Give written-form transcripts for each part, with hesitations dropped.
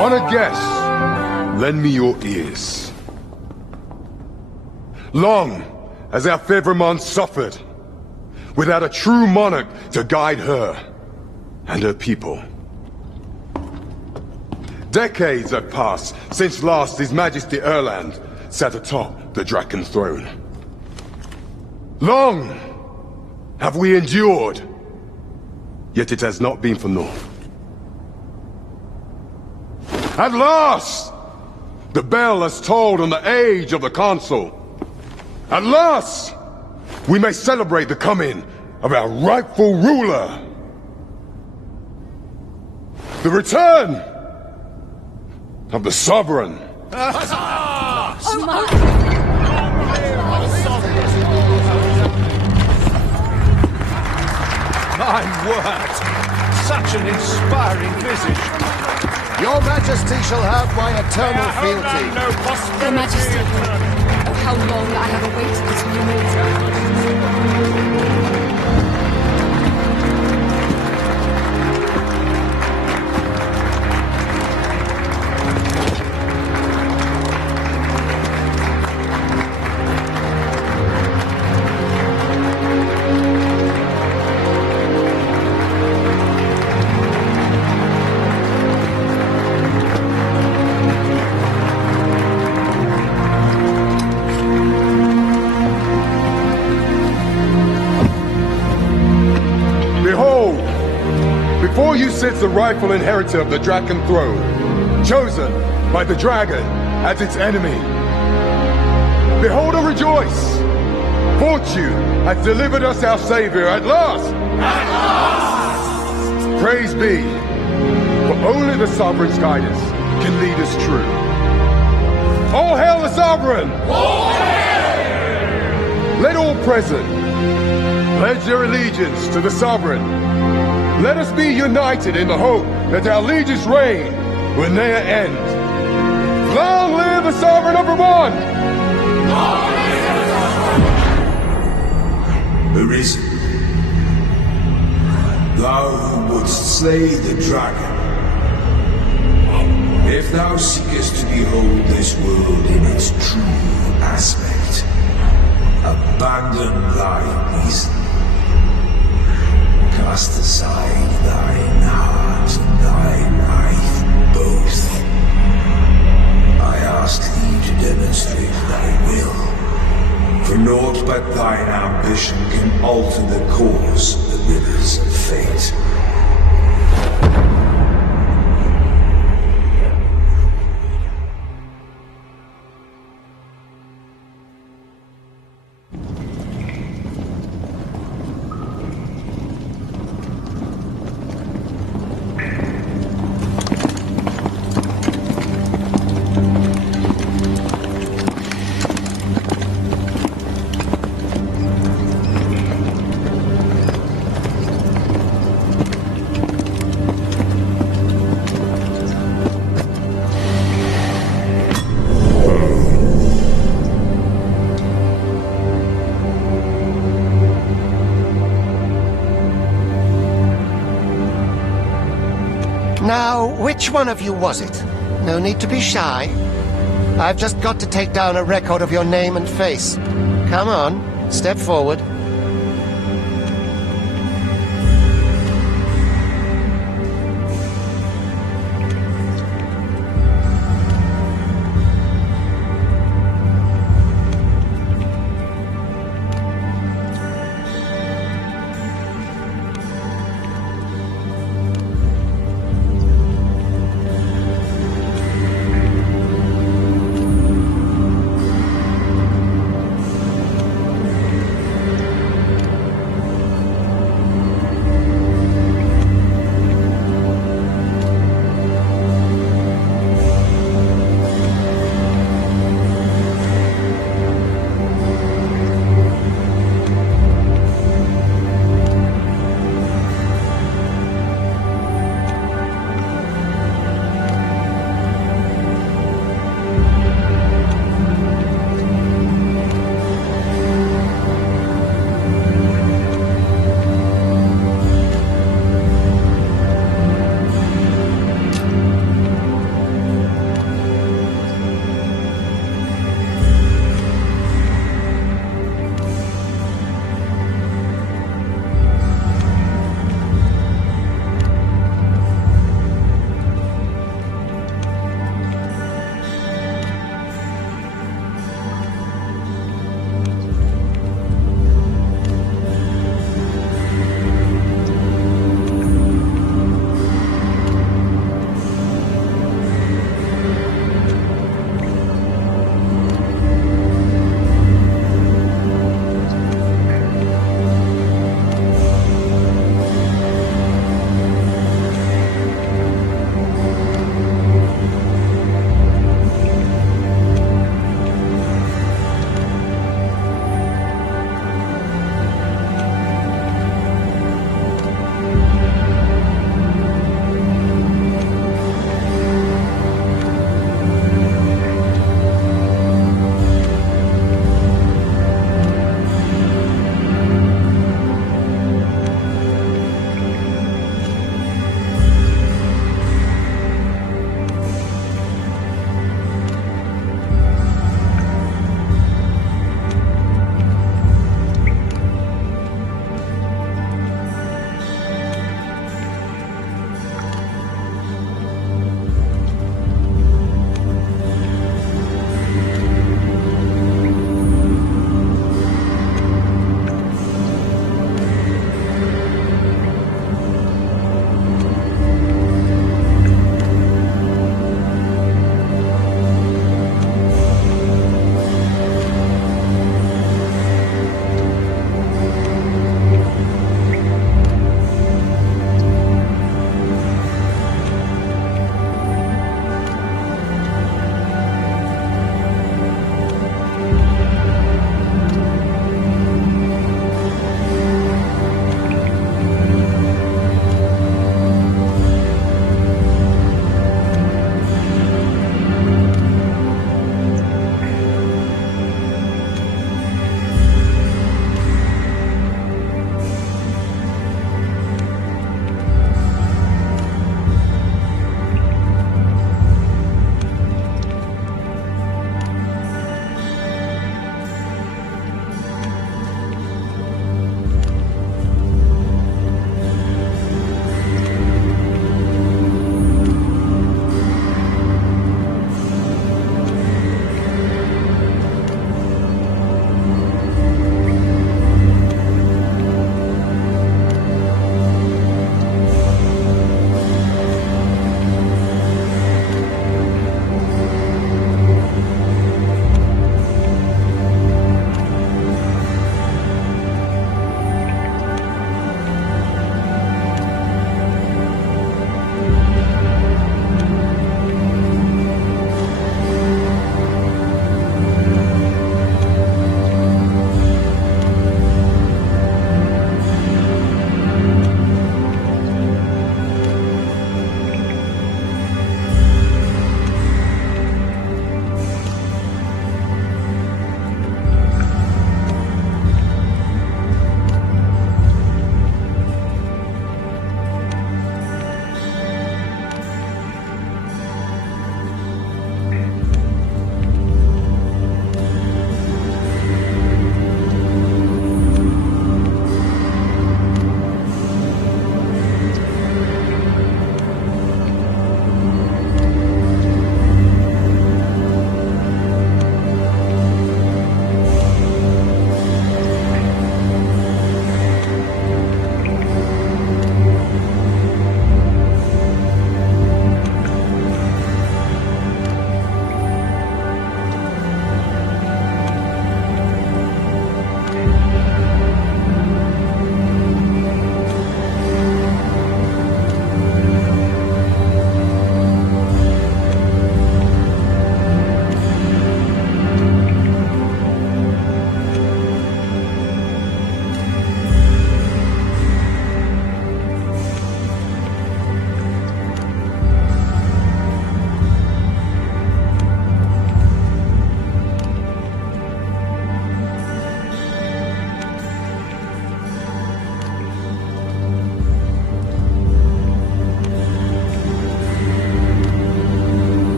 On a guess, lend me your ears. Long as our fair Vermund suffered, without a true monarch to guide her and her people. Decades have passed since last His Majesty Erland sat atop the Draken throne. Long have we endured, yet it has not been for naught. At last, the bell has tolled on the age of the Council. At last, we may celebrate the coming of our rightful ruler. The return of the Sovereign. Oh my! My word! Such an inspiring visage! Your Majesty shall have my eternal fealty. Your Majesty, oh, how long I have awaited this moment. Before you sits the rightful inheritor of the Draken throne, chosen by the dragon as its enemy. Behold and rejoice! Fortune has delivered us our savior at last! At last! Praise be, for only the Sovereign's guidance can lead us true. All hail the Sovereign! All hail! Let all present pledge their allegiance to the Sovereign. Let us be united in the hope that our liege's reign will ne'er end. Long live the Sovereign of Vermund! Long live the Arisen, thou who wouldst slay the dragon, if thou seekest to behold this world in its true aspect, abandon thy reason. Cast aside thine heart and thy life both. I ask thee to demonstrate thy will, for naught but thine ambition can alter the course of the rivers of fate. Now, which one of you was it? No need to be shy. I've just got to take down a record of your name and face. Come on, step forward.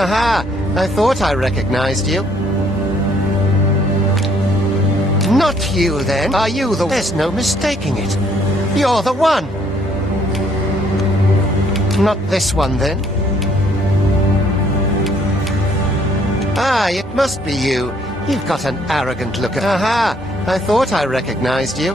Aha! I thought I recognized you. Not you, then. Are you the... There's no mistaking it. You're the one. Not this one, then. Ah, it must be you. You've got an arrogant look. Aha! I thought I recognized you.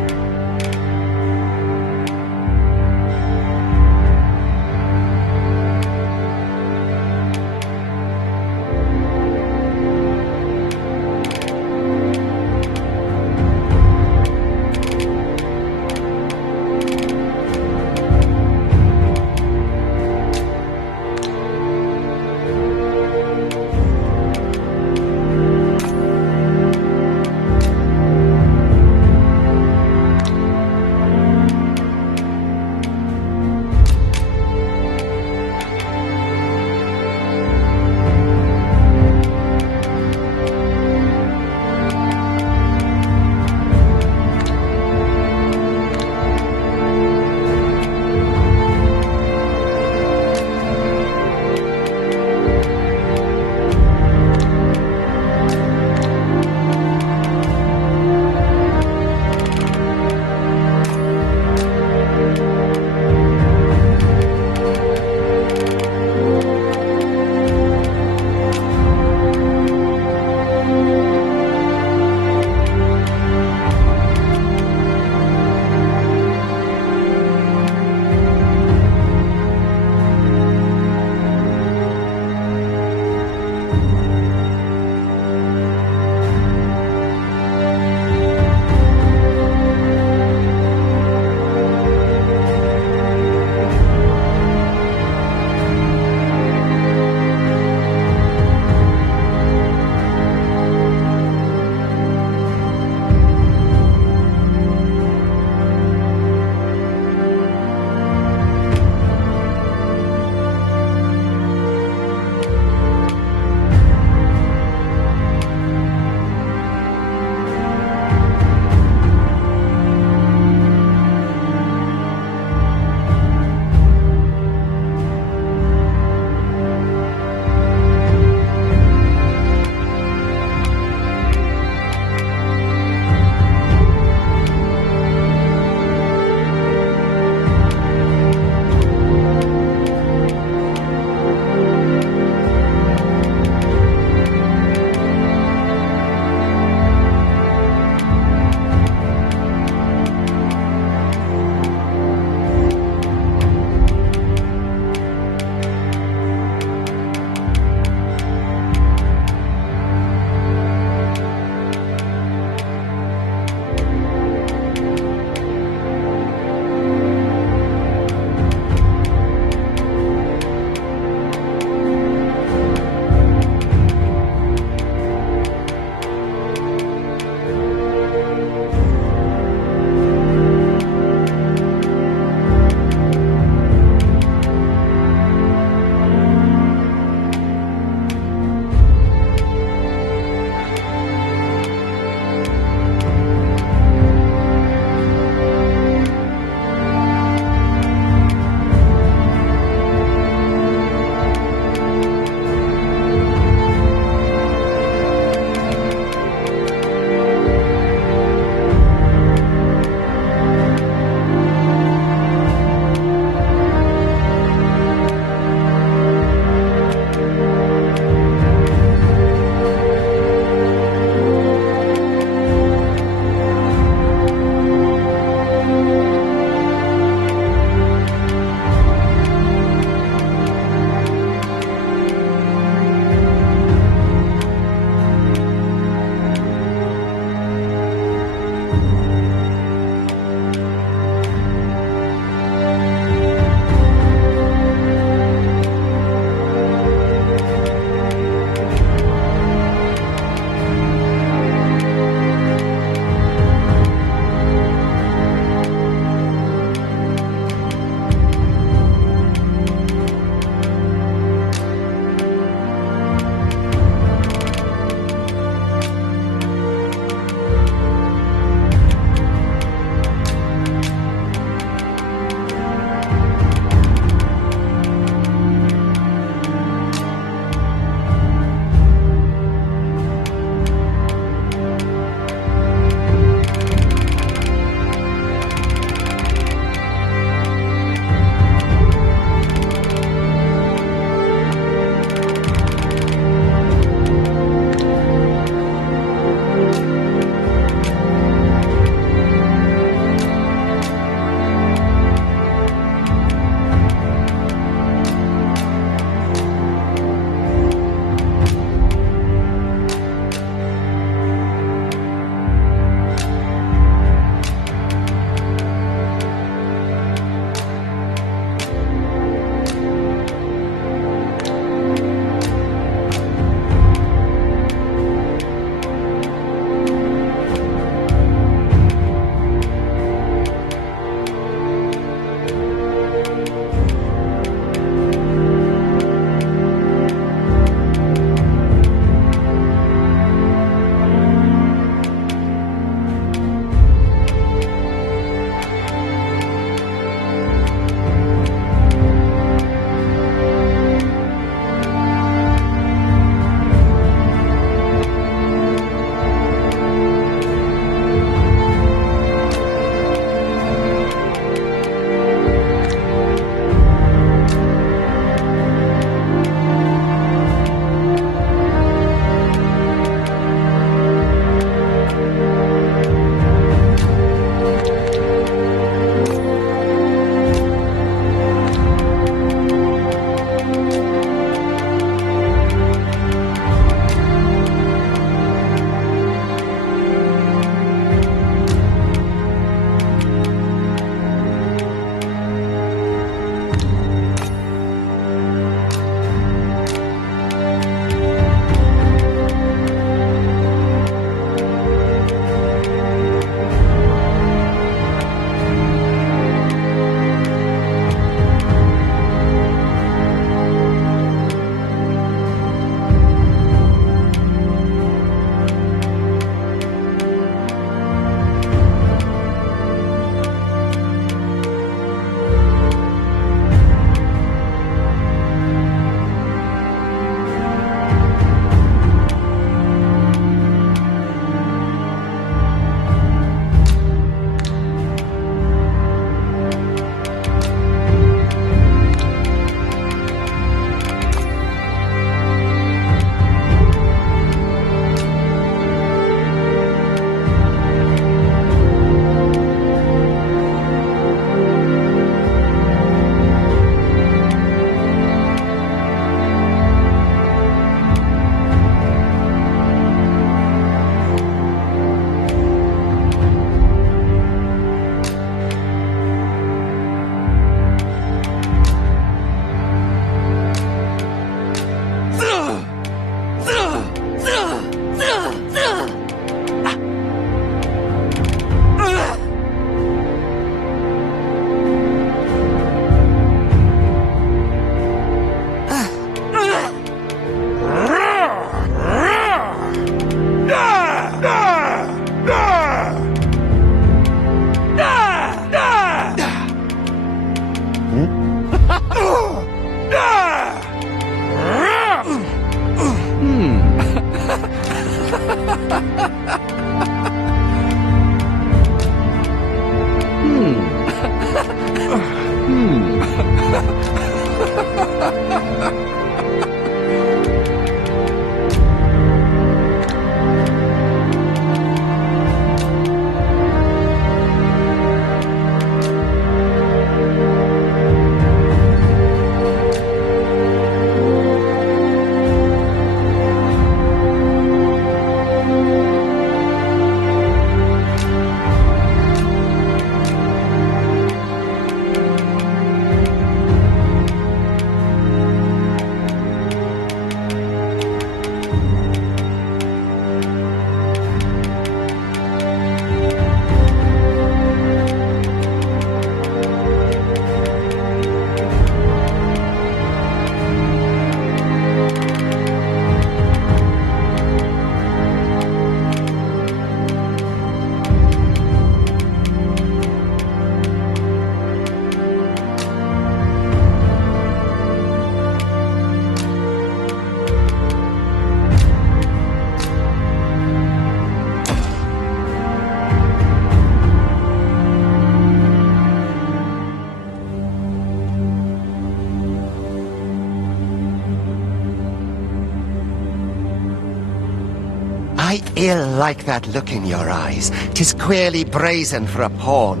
I ill like that look in your eyes. 'Tis queerly brazen for a pawn.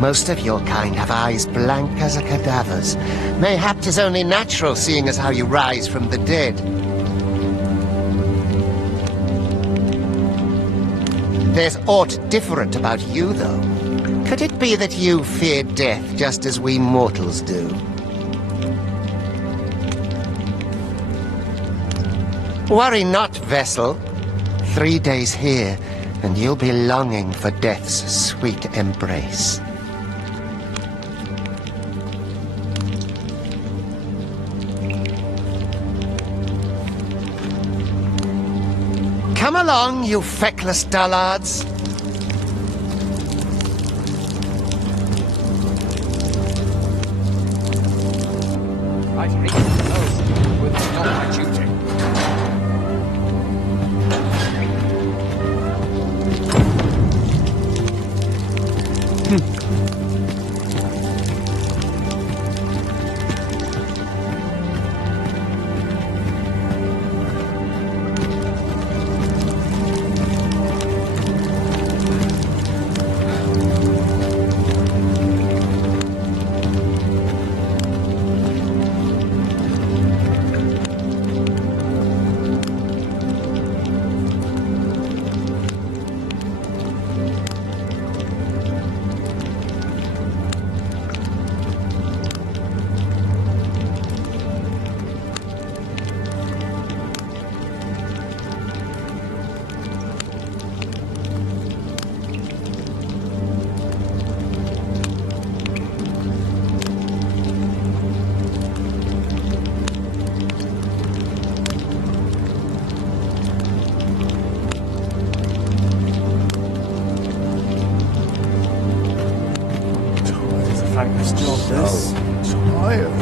Most of your kind have eyes blank as a cadaver's. Mayhap 'tis only natural, seeing as how you rise from the dead. There's aught different about you, though. Could it be that you fear death just as we mortals do? Worry not, vessel. 3 days here, and you'll be longing for death's sweet embrace. Come along, you feckless dullards. I hate to know, but it's not my duty. Thankless job, this. Tired.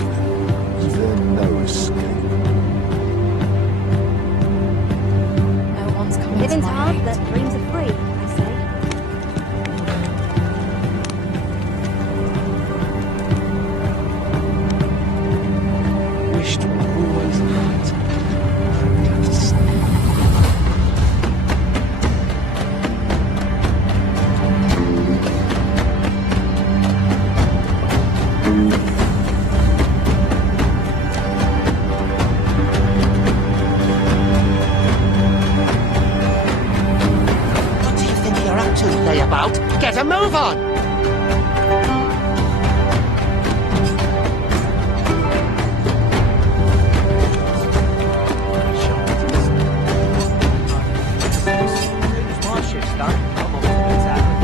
Is there no escape? No one's coming to Living's my hard, aid. but dreams are free, I say. Wished were always light. What do you think you're up to, layabout? Get a move on! My shit's done. I'm off to the tavern.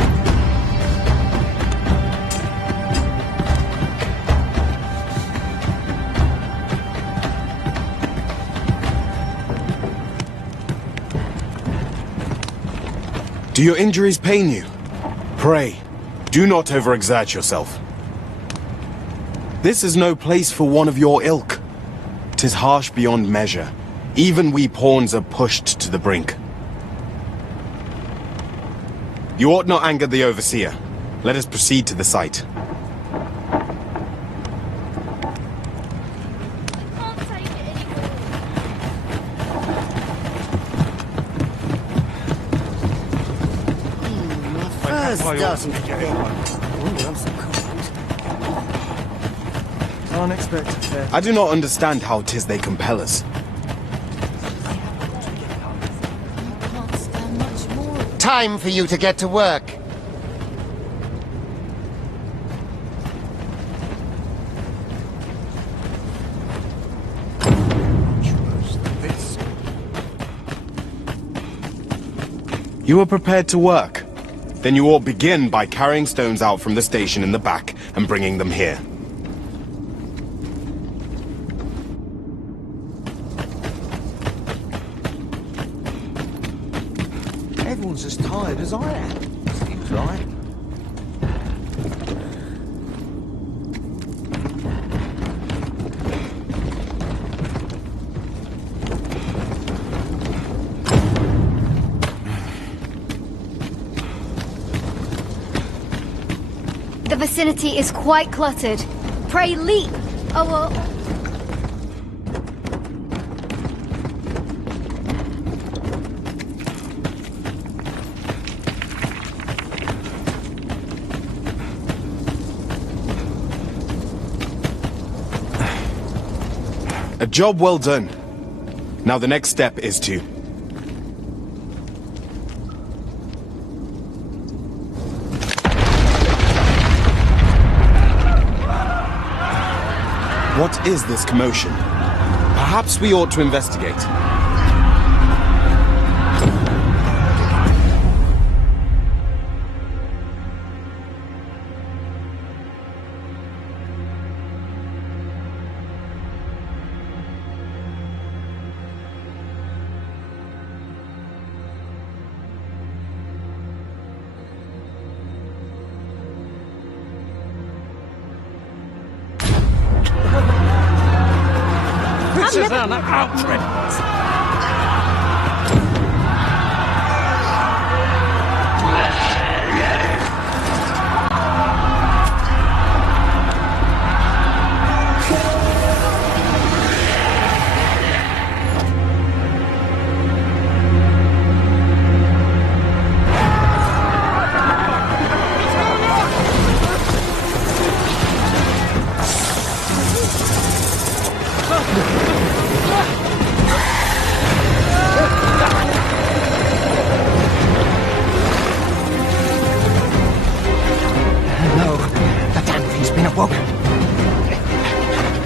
Do your injuries pain you? Pray, do not overexert yourself. This is no place for one of your ilk. 'Tis harsh beyond measure. Even we pawns are pushed to the brink. You ought not anger the overseer. Let us proceed to the site. First starting to get I'm so cold. Unexpected. I do not understand how 'tis they compel us. Can't stand much more. Time for you to get to work. You are prepared to work? Then you ought begin by carrying stones out from the station in the back and bringing them here. Everyone's as tired as I am. Seems like. The vicinity is quite cluttered. Pray leap! Oh, A job well done. Now the next step is to... What is this commotion? Perhaps we ought to investigate. This is an outrage!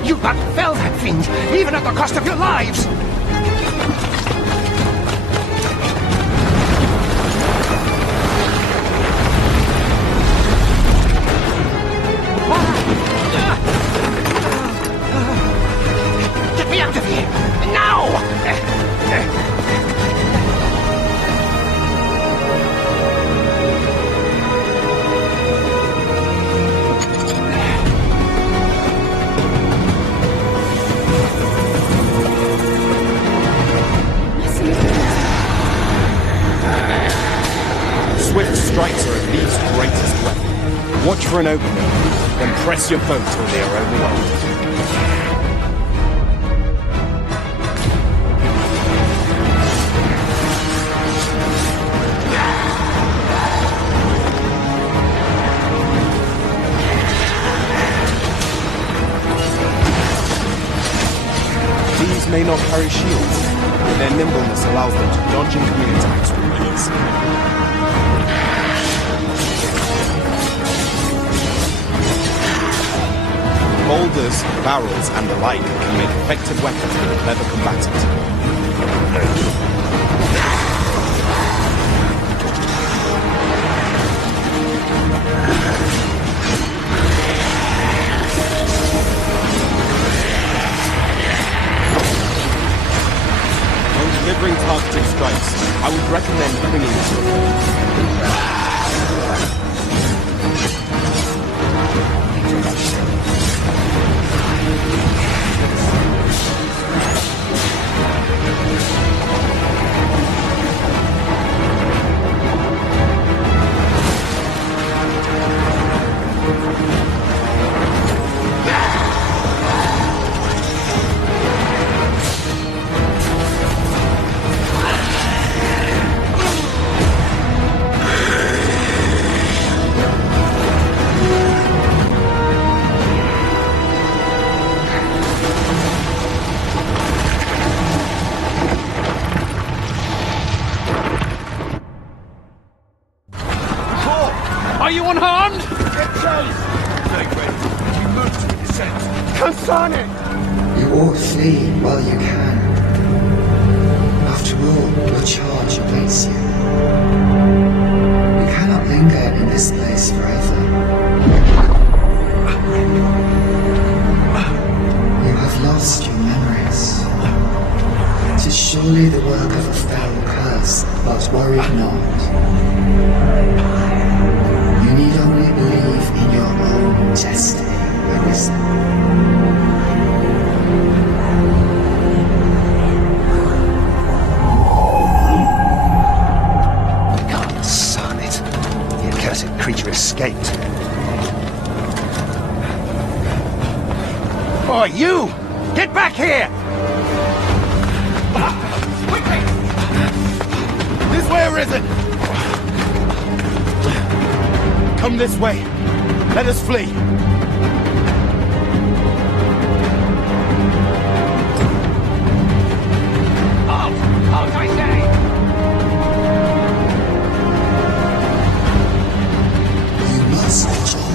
You but fell that fiend, even at the cost of your lives! Get me out of here! Now! Swift strikes are Lee's greatest weapon. Watch for an opening, then press your foe till they are overwhelmed. These may not carry shields, but their nimbleness allows them to dodge incoming attacks with ease. Boulders, barrels, and the like can make effective weapons for the clever combatant. When delivering targeted strikes, I would recommend clinging to them. Are you unharmed? Get chase! Stay ready. We move to the descent. Consarne! You ought flee while you can. After all, your charge awaits you. You cannot linger in this place forever. You have lost your memories. 'Tis surely the work of a foul curse, but worry not. You need only believe in your own destiny, Arisen. Can't son it. The accursed creature escaped. boy, you! Get back here! Quickly! This way, Arisen! Come this way. Let us flee. Halt! Halt, I say! You must, John.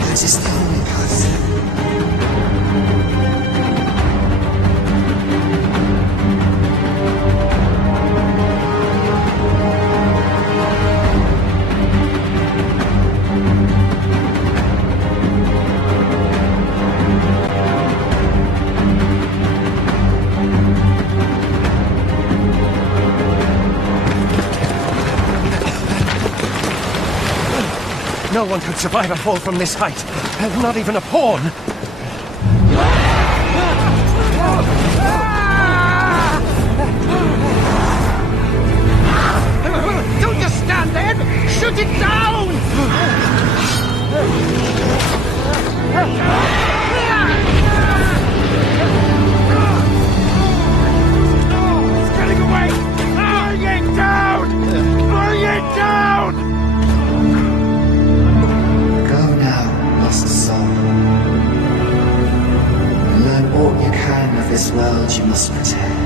That is the only path. No one could survive a fall from this height. Not even a pawn. Don't just stand there! Shoot it down! It's getting away! Bring it down! Bring it down! Lost soul. Learn all you can of this world you must protect.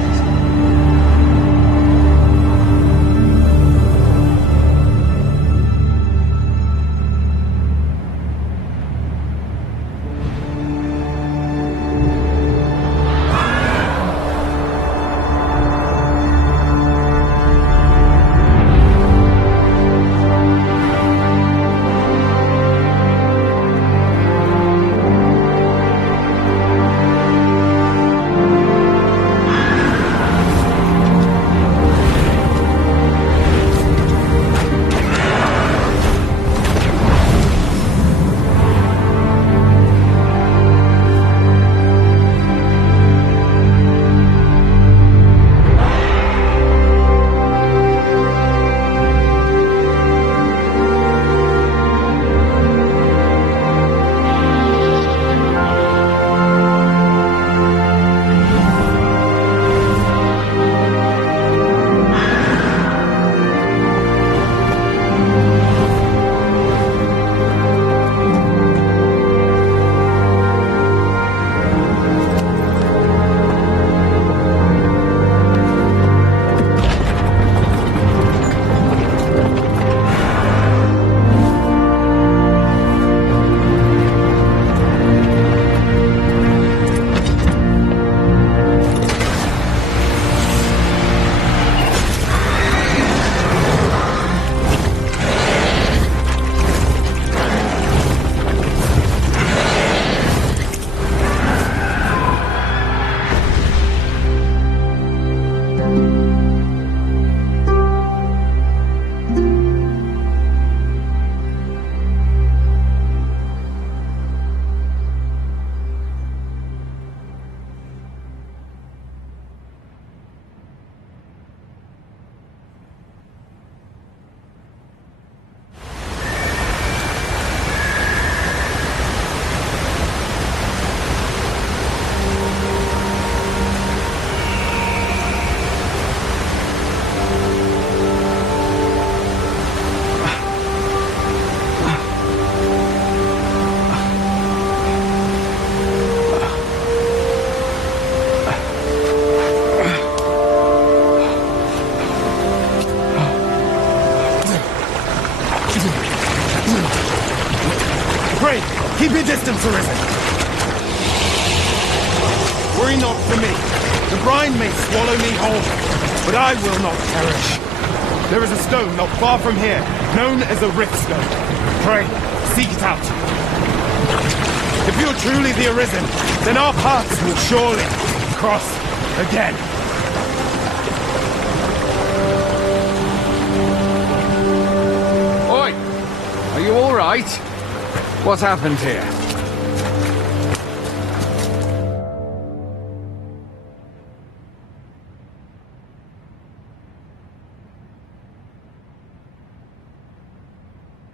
Keep your distance, Arisen. Worry not for me. The brine may swallow me whole, but I will not perish. There is a stone not far from here, known as a rift stone. Pray, seek it out. If you're truly the Arisen, then our paths will surely cross again. Oi! Are you all right? What happened here?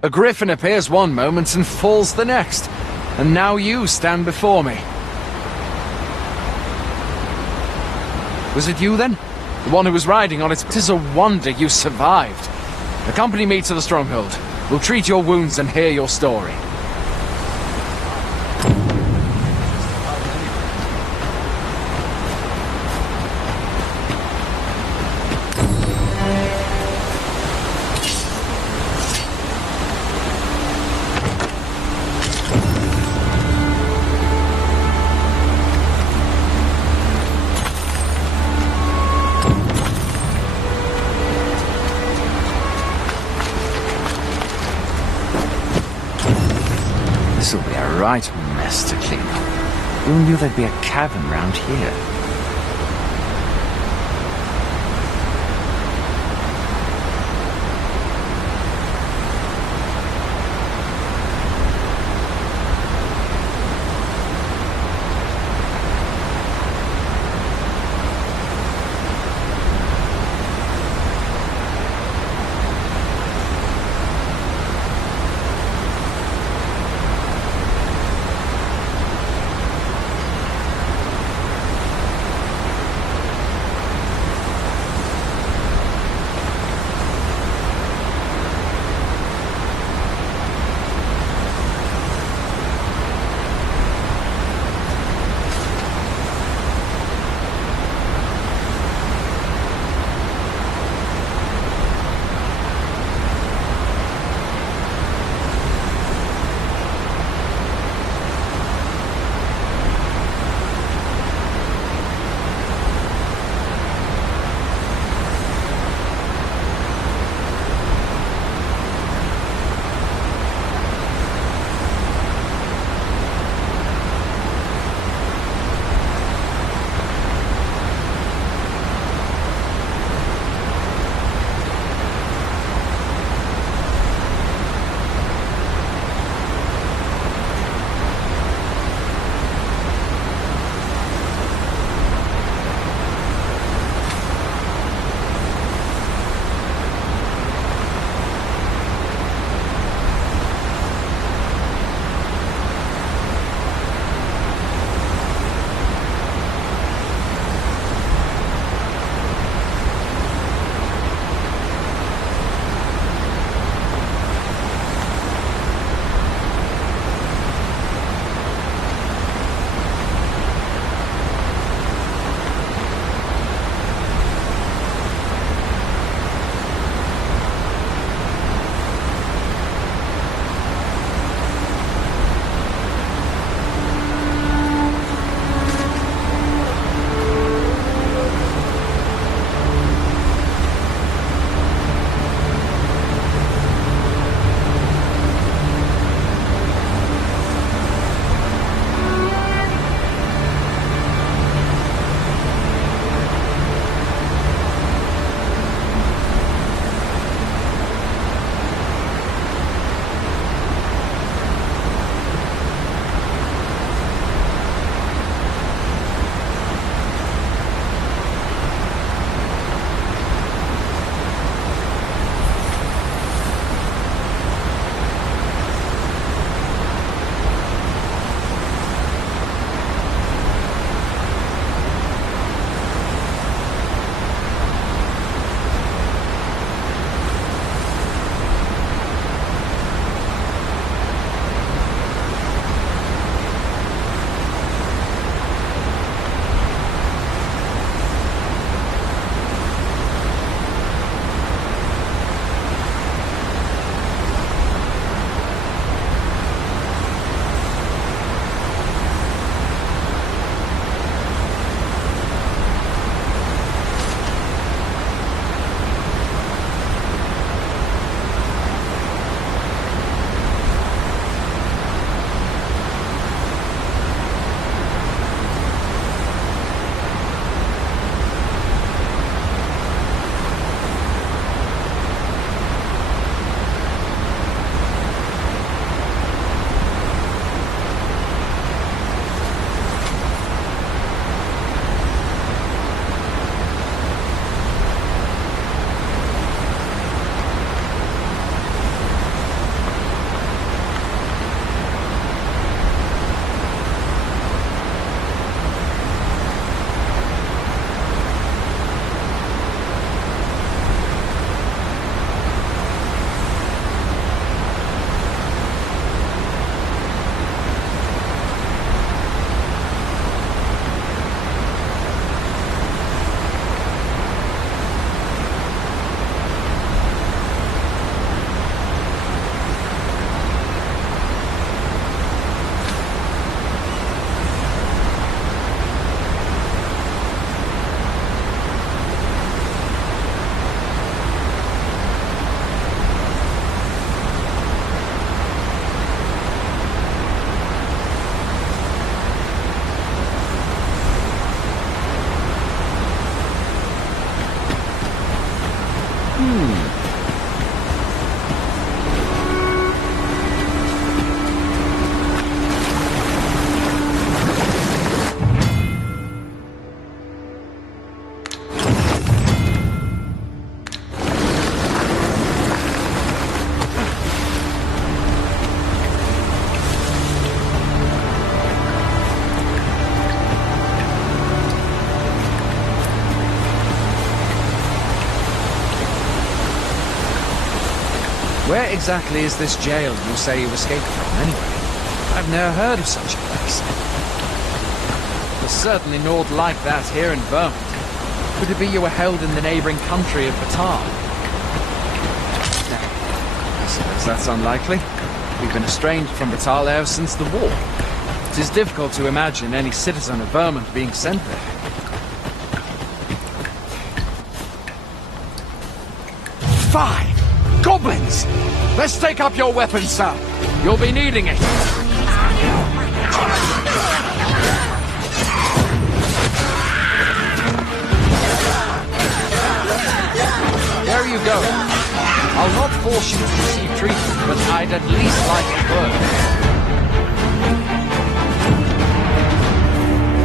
A griffin appears one moment and falls the next. And now you stand before me. Was it you then? The one who was riding on it? 'Tis a wonder you survived. Accompany me to the stronghold. We'll treat your wounds and hear your story. This'll be a right mess to clean up. Who knew there'd be a cavern round here? exactly is this jail you say you escaped from, anyway? I've never heard of such a place. There's certainly naught like that here in Vermund. Could it be you were held in the neighbouring country of Battahl? No, I suppose that's unlikely. We've been estranged from Battahl ever since the war. It is difficult to imagine any citizen of Vermund being sent there. Fine! Goblins! Let's take up your weapons, sir. You'll be needing it. Where are you going? I'll not force you to receive treatment, but I'd at least like a word.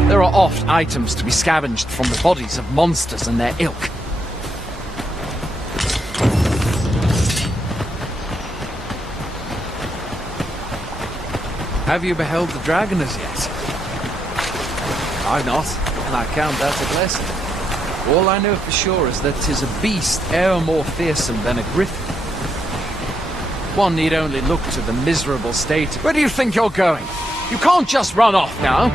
There are oft items to be scavenged from the bodies of monsters and their ilk. Have you beheld the dragon as yet? I've not, and I count that a blessing. All I know for sure is that 'tis a beast e'er more fearsome than a griffin. One need only look to the miserable state. Where do you think you're going? You can't just run off now.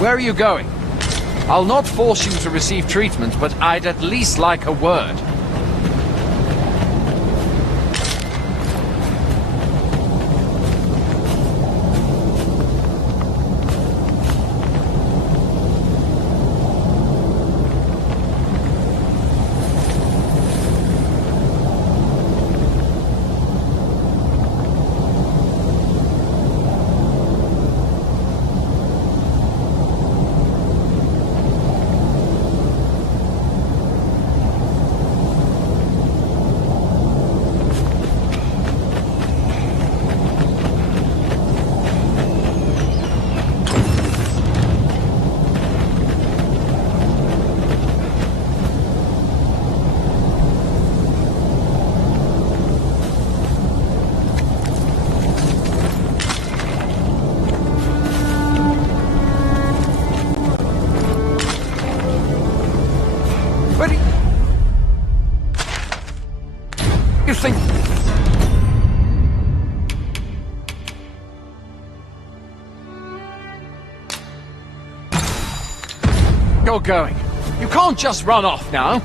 Where are you going? I'll not force you to receive treatment, but I'd at least like a word. You think... You're going. You can't just run off now.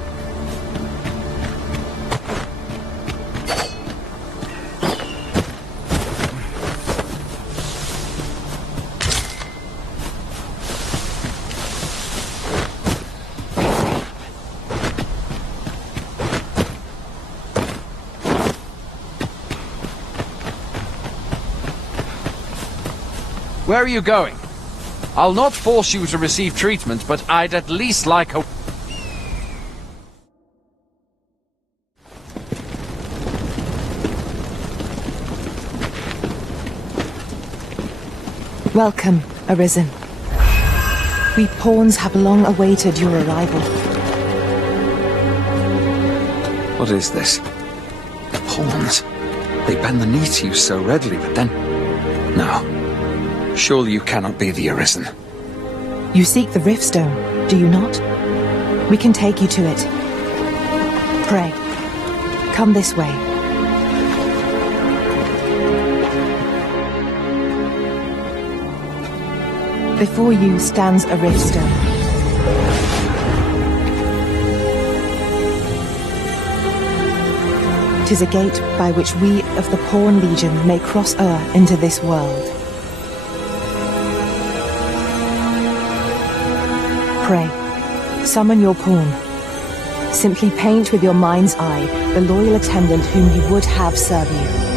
Where are you going? I'll not force you to receive treatment, but I'd at least like a... Welcome, Arisen. We pawns have long awaited your arrival. What is this? Pawns? They bend the knee to you so readily, but then... No. Surely you cannot be the Arisen. You seek the Riftstone, do you not? We can take you to it. Pray, come this way. Before you stands a Riftstone. It is a gate by which we of the Pawn Legion may cross into this world. Pray. Summon your pawn. Simply paint with your mind's eye the loyal attendant whom you would have serve you.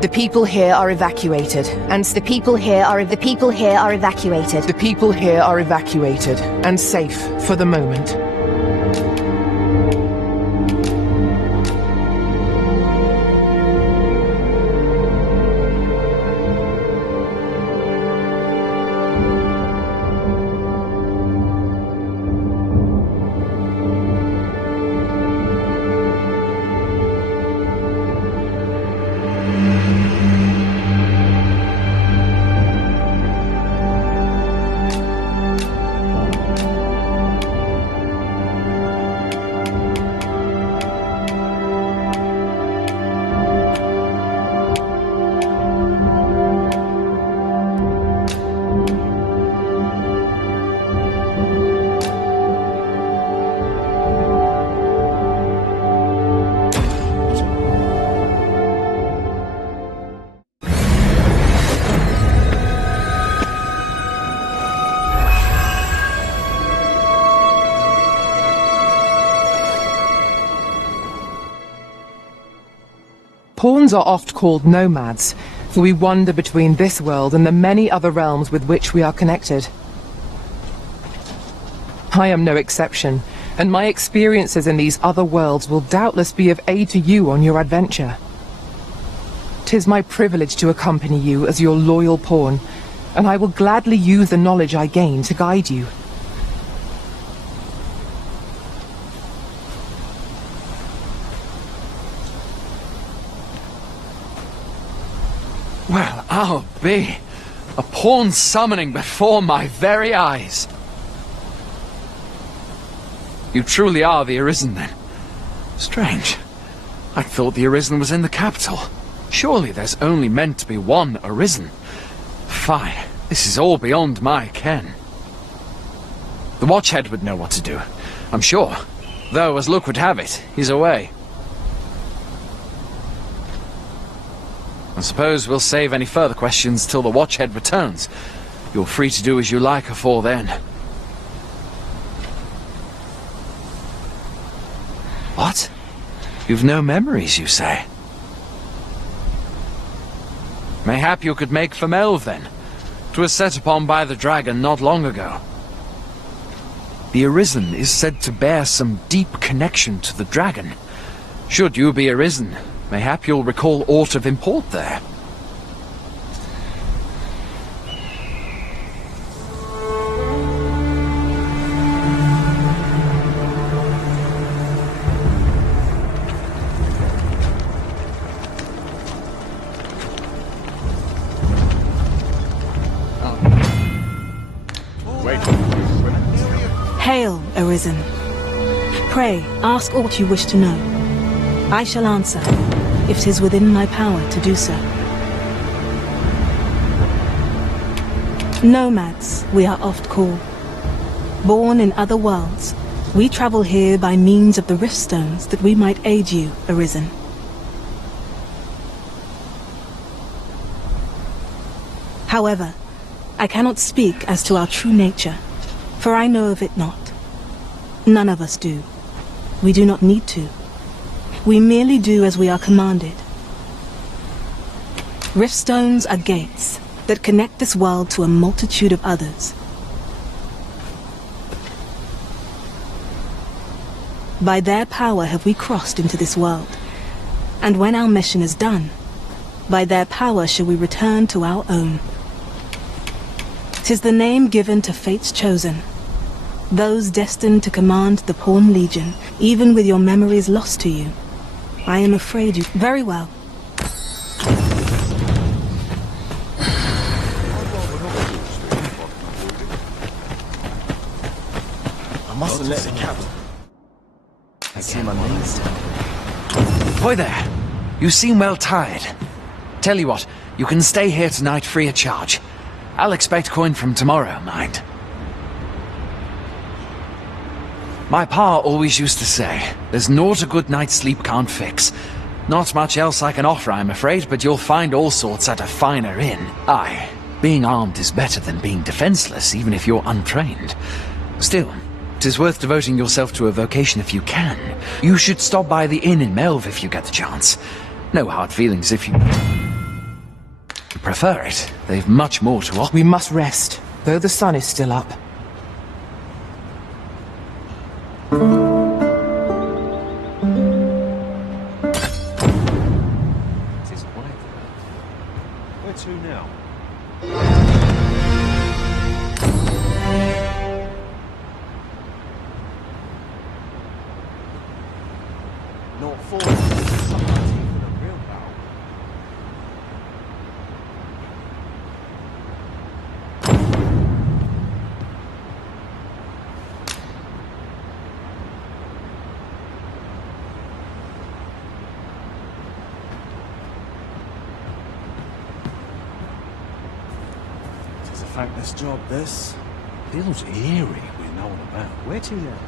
The people here are evacuated, and the people here are evacuated. The people here are evacuated and safe for the moment. Pawns are oft called nomads, for we wander between this world and the many other realms with which we are connected. I am no exception, and my experiences in these other worlds will doubtless be of aid to you on your adventure. 'Tis my privilege to accompany you as your loyal pawn, and I will gladly use the knowledge I gain to guide you. Well, I'll be a pawn summoning before my very eyes. You truly are the Arisen, then? Strange. I thought the Arisen was in the capital. Surely there's only meant to be one Arisen. Fine, this is all beyond my ken. The Watchhead would know what to do, I'm sure. Though, as luck would have it, he's away. I suppose we'll save any further questions till the Watchhead returns. You're free to do as you like afore then. What? You've no memories, you say? Mayhap you could make for Melve, then. 'Twas set upon by the dragon not long ago. The Arisen is said to bear some deep connection to the dragon. Should you be Arisen, mayhap you'll recall aught of import there. Hail, Arisen. Pray, ask aught you wish to know. I shall answer. if 'tis within my power to do so. Nomads, we are oft called. Born in other worlds, we travel here by means of the rift stones that we might aid you, Arisen. However, I cannot speak as to our true nature, for I know of it not. None of us do. We do not need to. We merely do as we are commanded. Rift stones are gates that connect this world to a multitude of others. By their power have we crossed into this world, and when our mission is done, by their power shall we return to our own. 'Tis the name given to fate's chosen, those destined to command the Pawn Legion, even with your memories lost to you. I am afraid you... Very well. I mustn't let the captain. I see my knees. Boy there, you seem well tired. Tell you what, you can stay here tonight free of charge. I'll expect coin from tomorrow, mind. My pa always used to say, there's naught a good night's sleep can't fix. Not much else I can offer, I'm afraid, but you'll find all sorts at a finer inn. Aye, being armed is better than being defenseless, even if you're untrained. Still, 'tis worth devoting yourself to a vocation if you can. You should stop by the inn in Melve if you get the chance. No hard feelings if you prefer it. They've much more to offer. We must rest, though the sun is still up. It is quiet. Where to now? Not for sometimes even a real battle. It's a thankless job, this. Feels eerie with no one about. Where to now?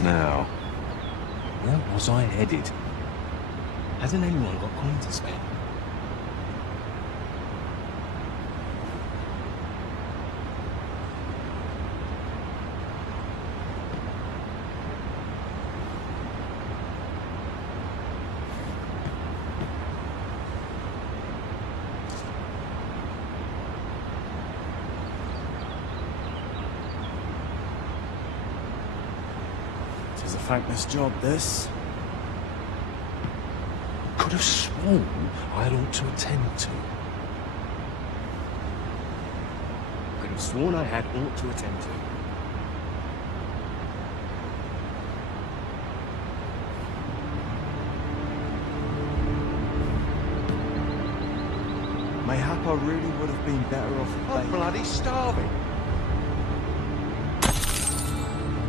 Now, where was I headed? Hasn't anyone got coin to spare? It's a thankless job, this. Could have sworn I ought to attend to. Could have sworn I had ought to attend to. Mayhap I really would have been better off. I'm bloody starving.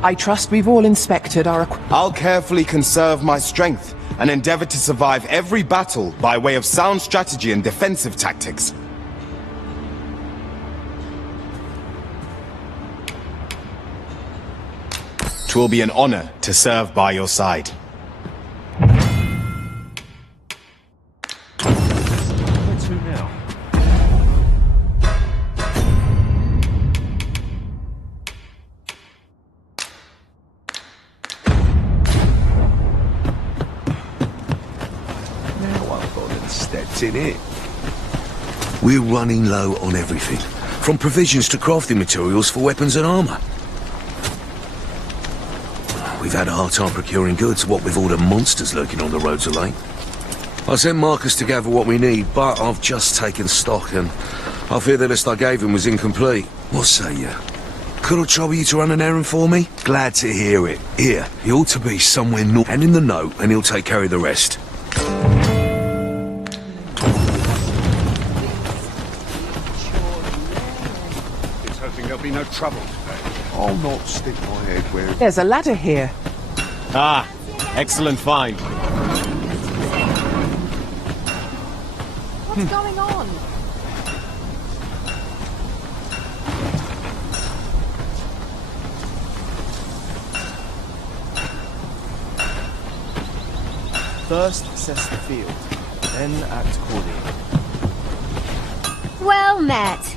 I trust we've all inspected our I'll carefully conserve my strength and endeavor to survive every battle by way of sound strategy and defensive tactics. Twill be an honor to serve by your side. Where to now? Steps in it. We're running low on everything, from provisions to crafting materials for weapons and armor. We've had a hard time procuring goods, what with all the monsters lurking on the roads of late. I sent Marcus to gather what we need, but I've just taken stock and I fear the list I gave him was incomplete. What say you? Could I trouble you to run an errand for me? Glad to hear it. Here, he ought to be somewhere north. Hand in the note and he'll take care of the rest. He's hoping there'll be no trouble today. I'll not stick my head where... There's a ladder here. Ah, excellent find. What's going on? First assess the field, then act accordingly. Well met.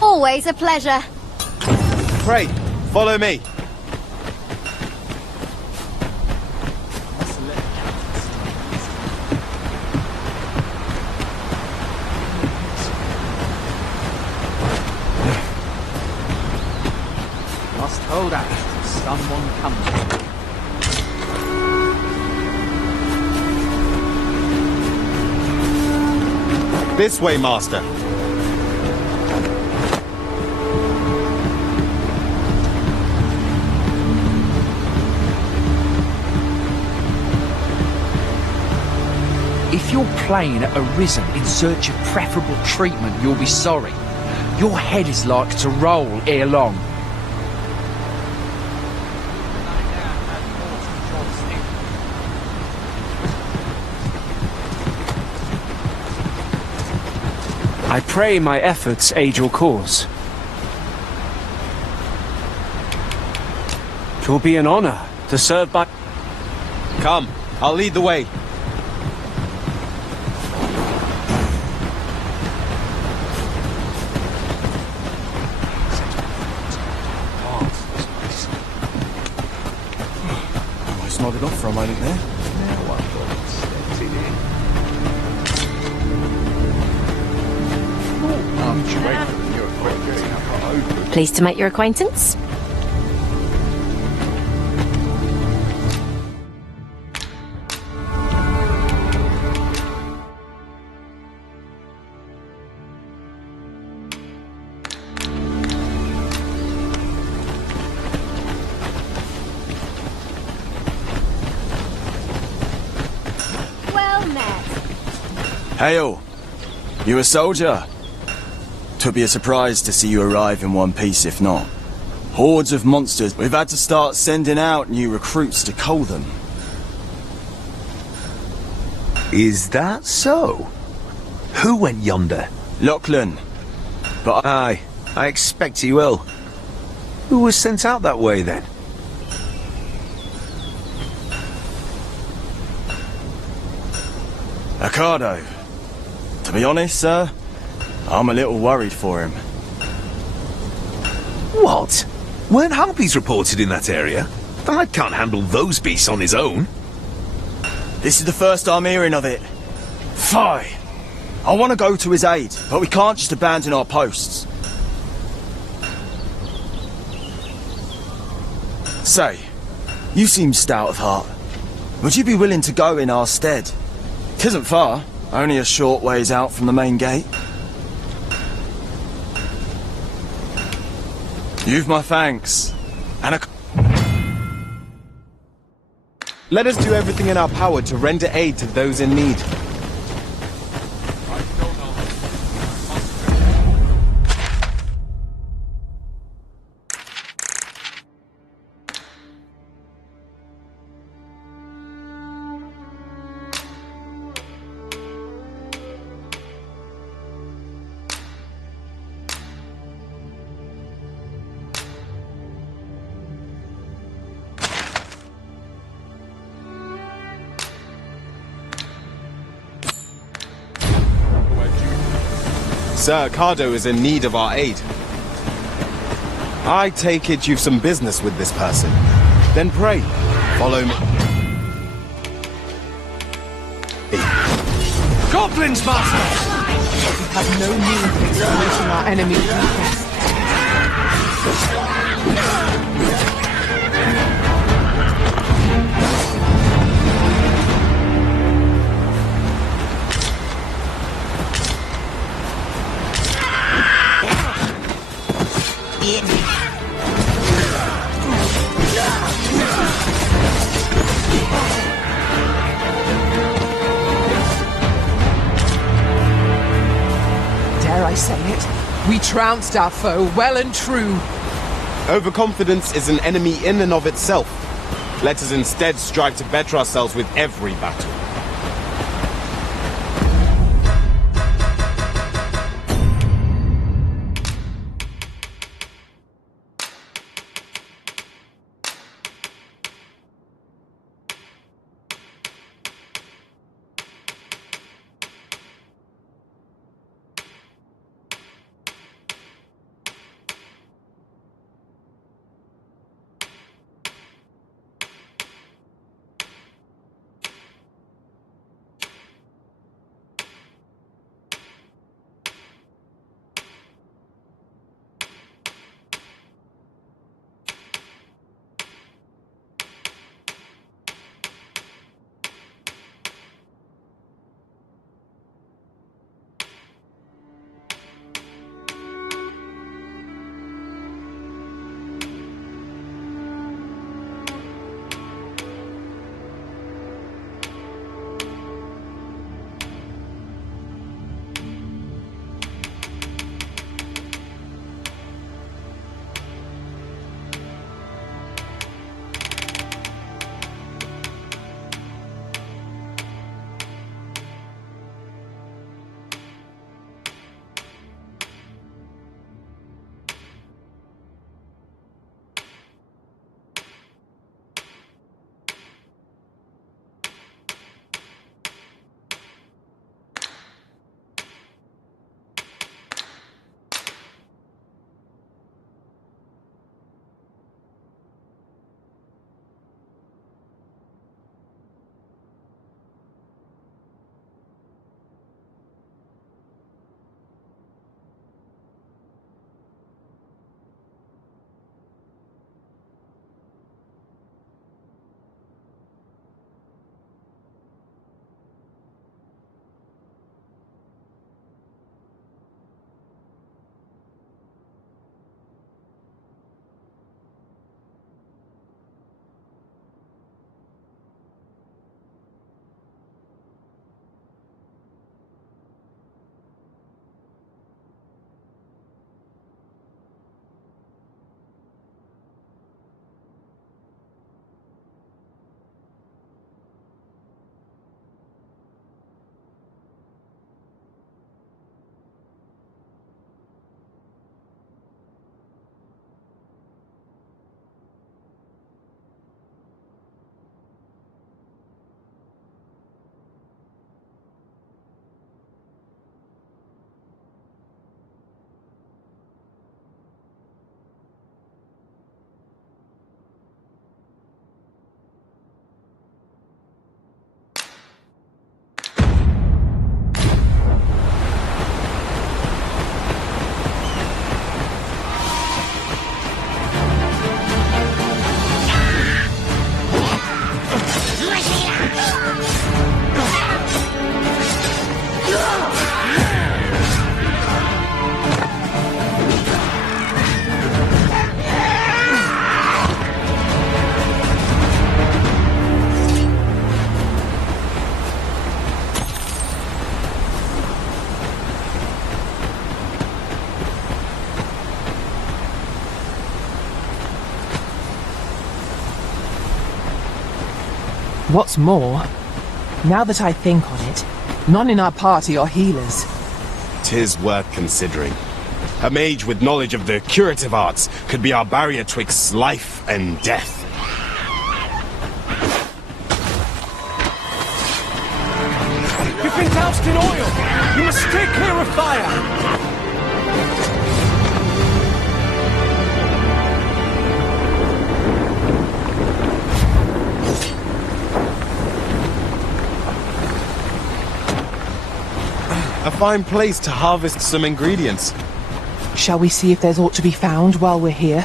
Always a pleasure. Pray, follow me. Must hold out till someone comes. This way, Master. If you're playing at Arisen in search of preferable treatment, you'll be sorry. Your head is like to roll ere long. I pray my efforts aid your cause. 'Twill be an honor to serve by... Come, I'll lead the way. Nodded off for a moment there. Now I've got steps in it. Aren't you waiting? You're quick getting up over. Pleased to make your acquaintance. Hail! You a soldier? 'Twould be a surprise to see you arrive in one piece, if not. Hordes of monsters. We've had to start sending out new recruits to cull them. Is that so? Who went yonder? Lachlan. But Aye, I expect he will. Who was sent out that way, then? Ricardo. To be honest, sir, I'm a little worried for him. What? Weren't harpies reported in that area? The lad can't handle those beasts on his own. This is the first I'm hearing of it. Fie! I want to go to his aid, but we can't just abandon our posts. Say, you seem stout of heart. Would you be willing to go in our stead? 'Tisn't far, only a short ways out from the main gate. You've my thanks. And a... Let us do everything in our power to render aid to those in need. Sir Ricardo is in need of our aid. I take it you've some business with this person. Then pray, follow me. Goblins, master! We have no need of exploiting our enemy's weakness. Dare I say it? We trounced our foe well and true. Overconfidence is an enemy in and of itself. Let us instead strive to better ourselves with every battle. What's more, now that I think on it, none in our party are healers. 'Tis worth considering. A mage with knowledge of the curative arts could be our barrier twixt life and death. You've been doused in oil! You must stay clear of fire! A fine place to harvest some ingredients. Shall we see if there's aught to be found while we're here?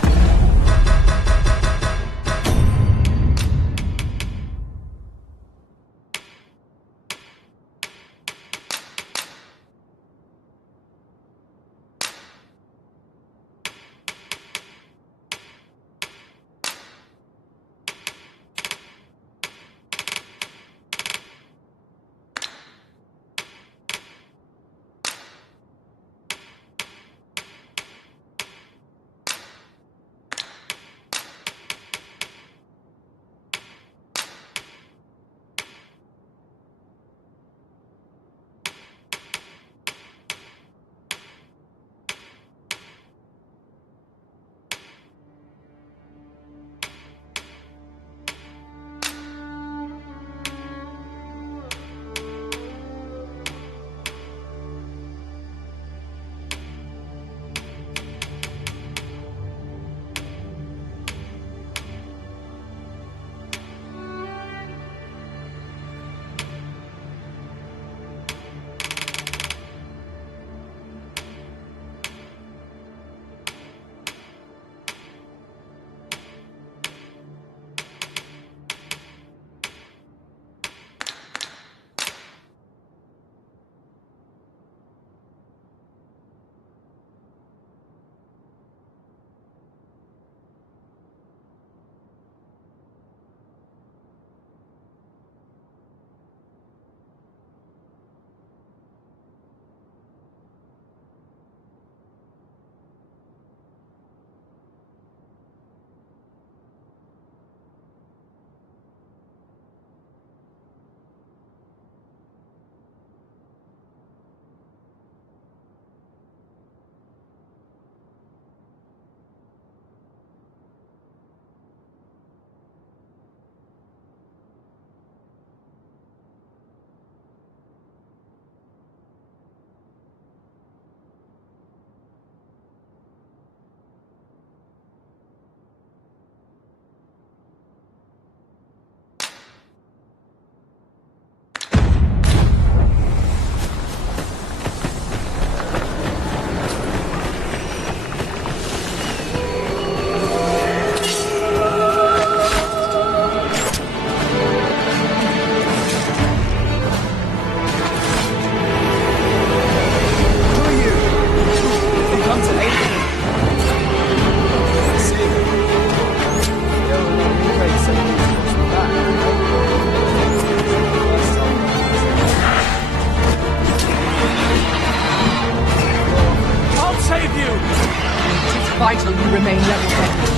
Vital you remain level-headed.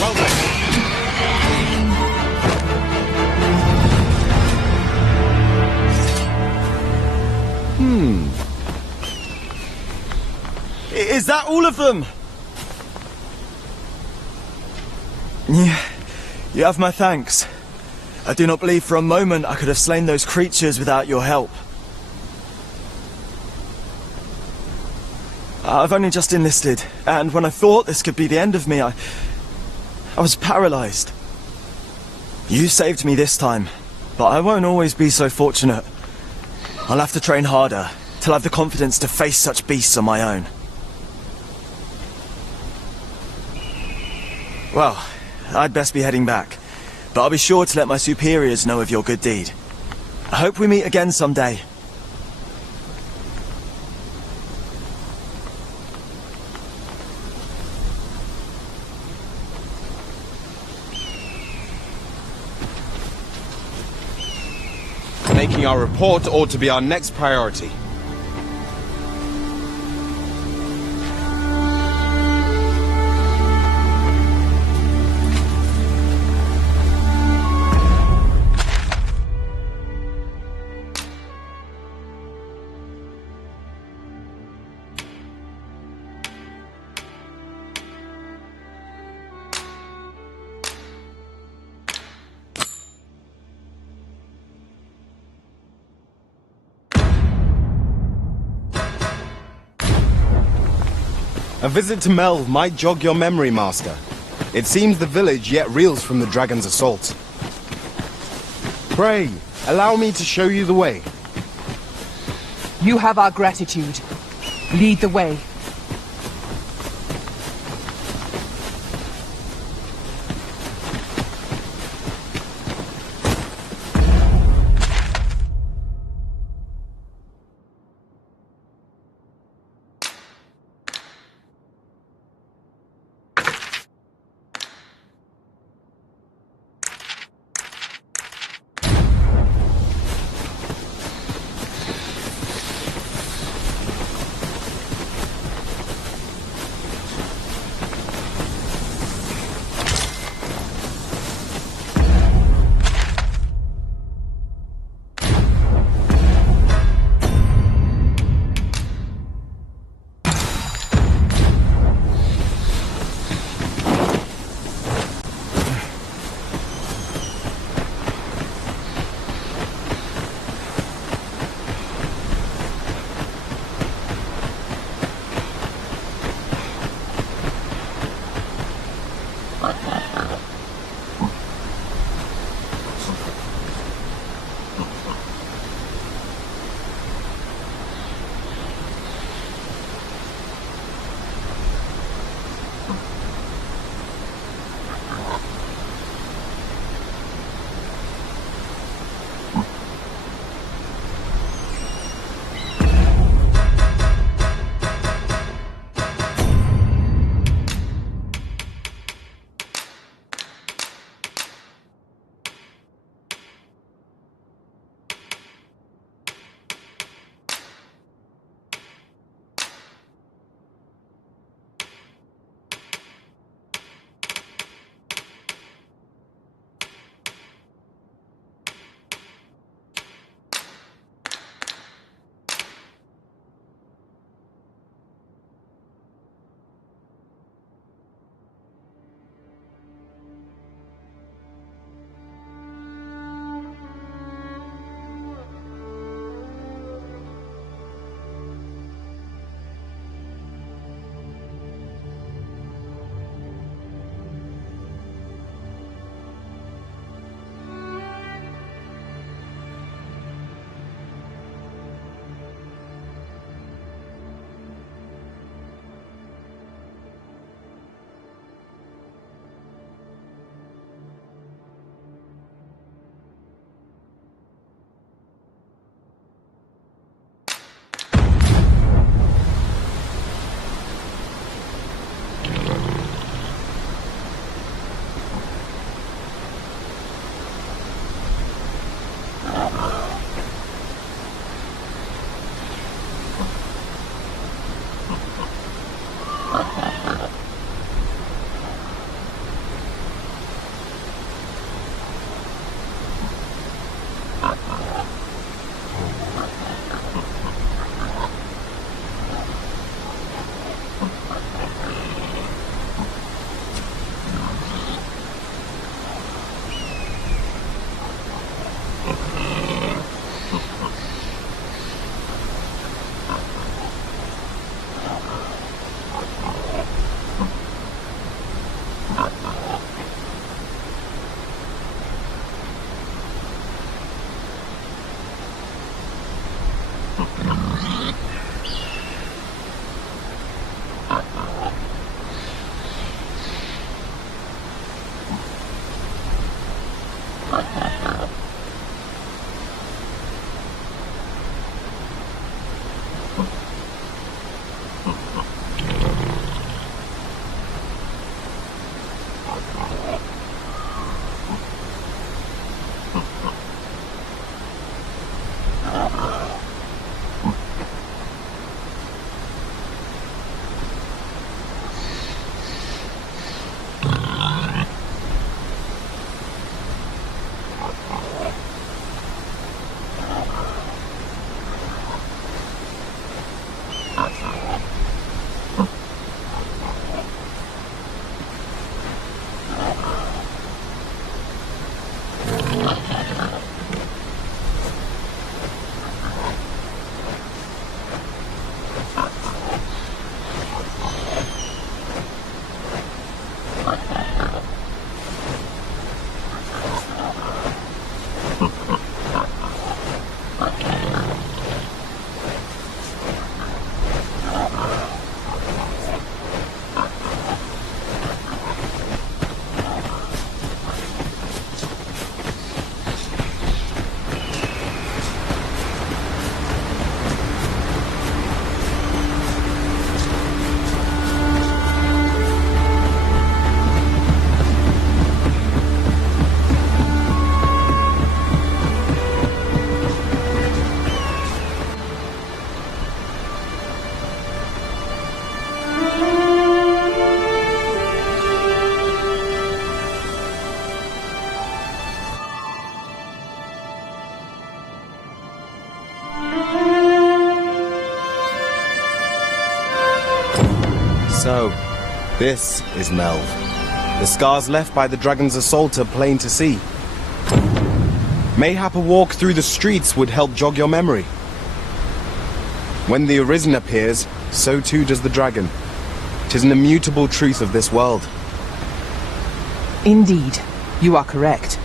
Well done. Is that all of them? Yeah, you have my thanks. I do not believe for a moment I could have slain those creatures without your help. I've only just enlisted, and when I thought this could be the end of me, I was paralyzed. You saved me this time, but I won't always be so fortunate. I'll have to train harder, till I have the confidence to face such beasts on my own. Well, I'd best be heading back, but I'll be sure to let my superiors know of your good deed. I hope we meet again someday. Making our report ought to be our next priority. A visit to Melve might jog your memory, Master. It seems the village yet reels from the dragon's assault. Pray, allow me to show you the way. You have our gratitude. Lead the way. So, this is Melv. The scars left by the dragon's assault are plain to see. Mayhap a walk through the streets would help jog your memory. When the Arisen appears, so too does the dragon. 'Tis an immutable truth of this world. Indeed, you are correct.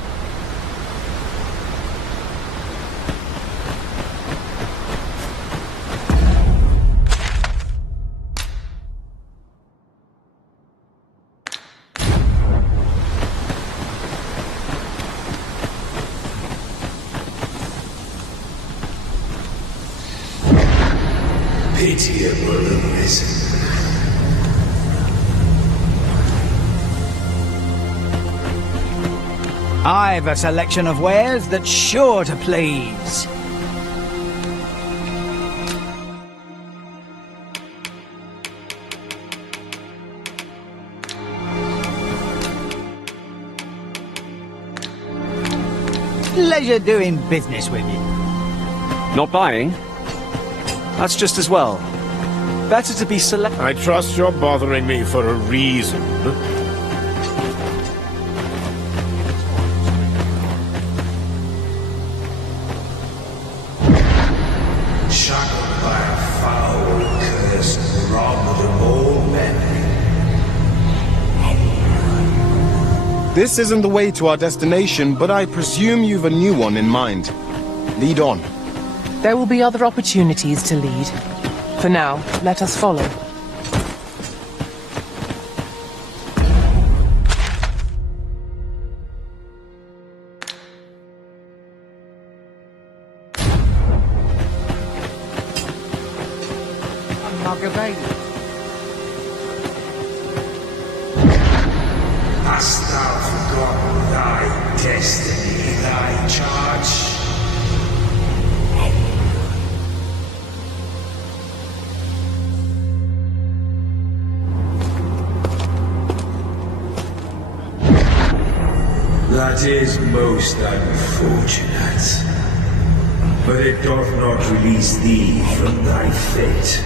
Pitiable Arisen. I've a selection of wares that's sure to please. Pleasure doing business with you. Not buying? That's just as well. Better to be select. I trust you're bothering me for a reason. Shackled by a foul curse and robbed of all memory. This isn't the way to our destination, but I presume you've a new one in mind. Lead on. There will be other opportunities to lead. For now, let us follow. Hast thou forgotten thy destiny, thy charge? That is most unfortunate. But it doth not release thee from thy fate.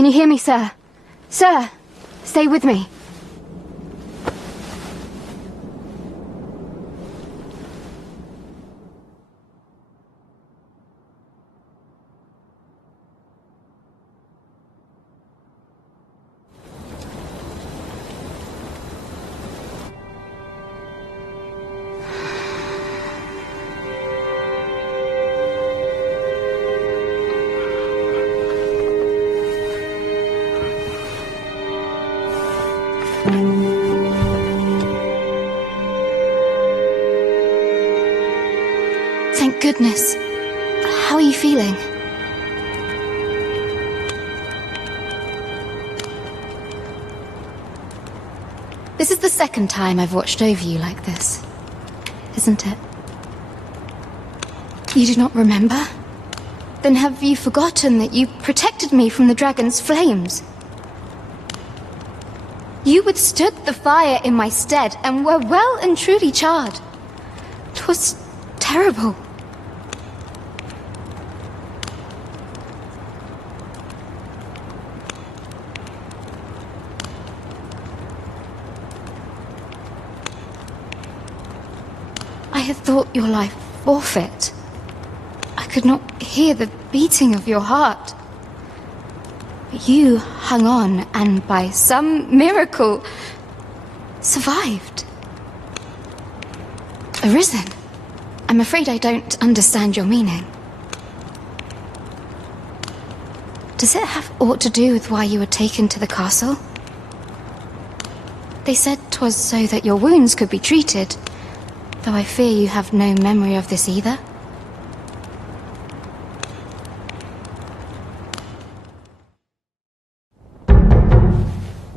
Can you hear me, sir? Sir, stay with me. Thank goodness. How are you feeling? This is the second time I've watched over you like this, isn't it? You do not remember? Then have you forgotten that you protected me from the dragon's flames? You withstood the fire in my stead and were well and truly charred. 'Twas terrible. I had thought your life forfeit. I could not hear the beating of your heart. But you hung on and by some miracle survived. Arisen. I'm afraid I don't understand your meaning. Does it have aught to do with why you were taken to the castle? They said 'twas so that your wounds could be treated, though I fear you have no memory of this either.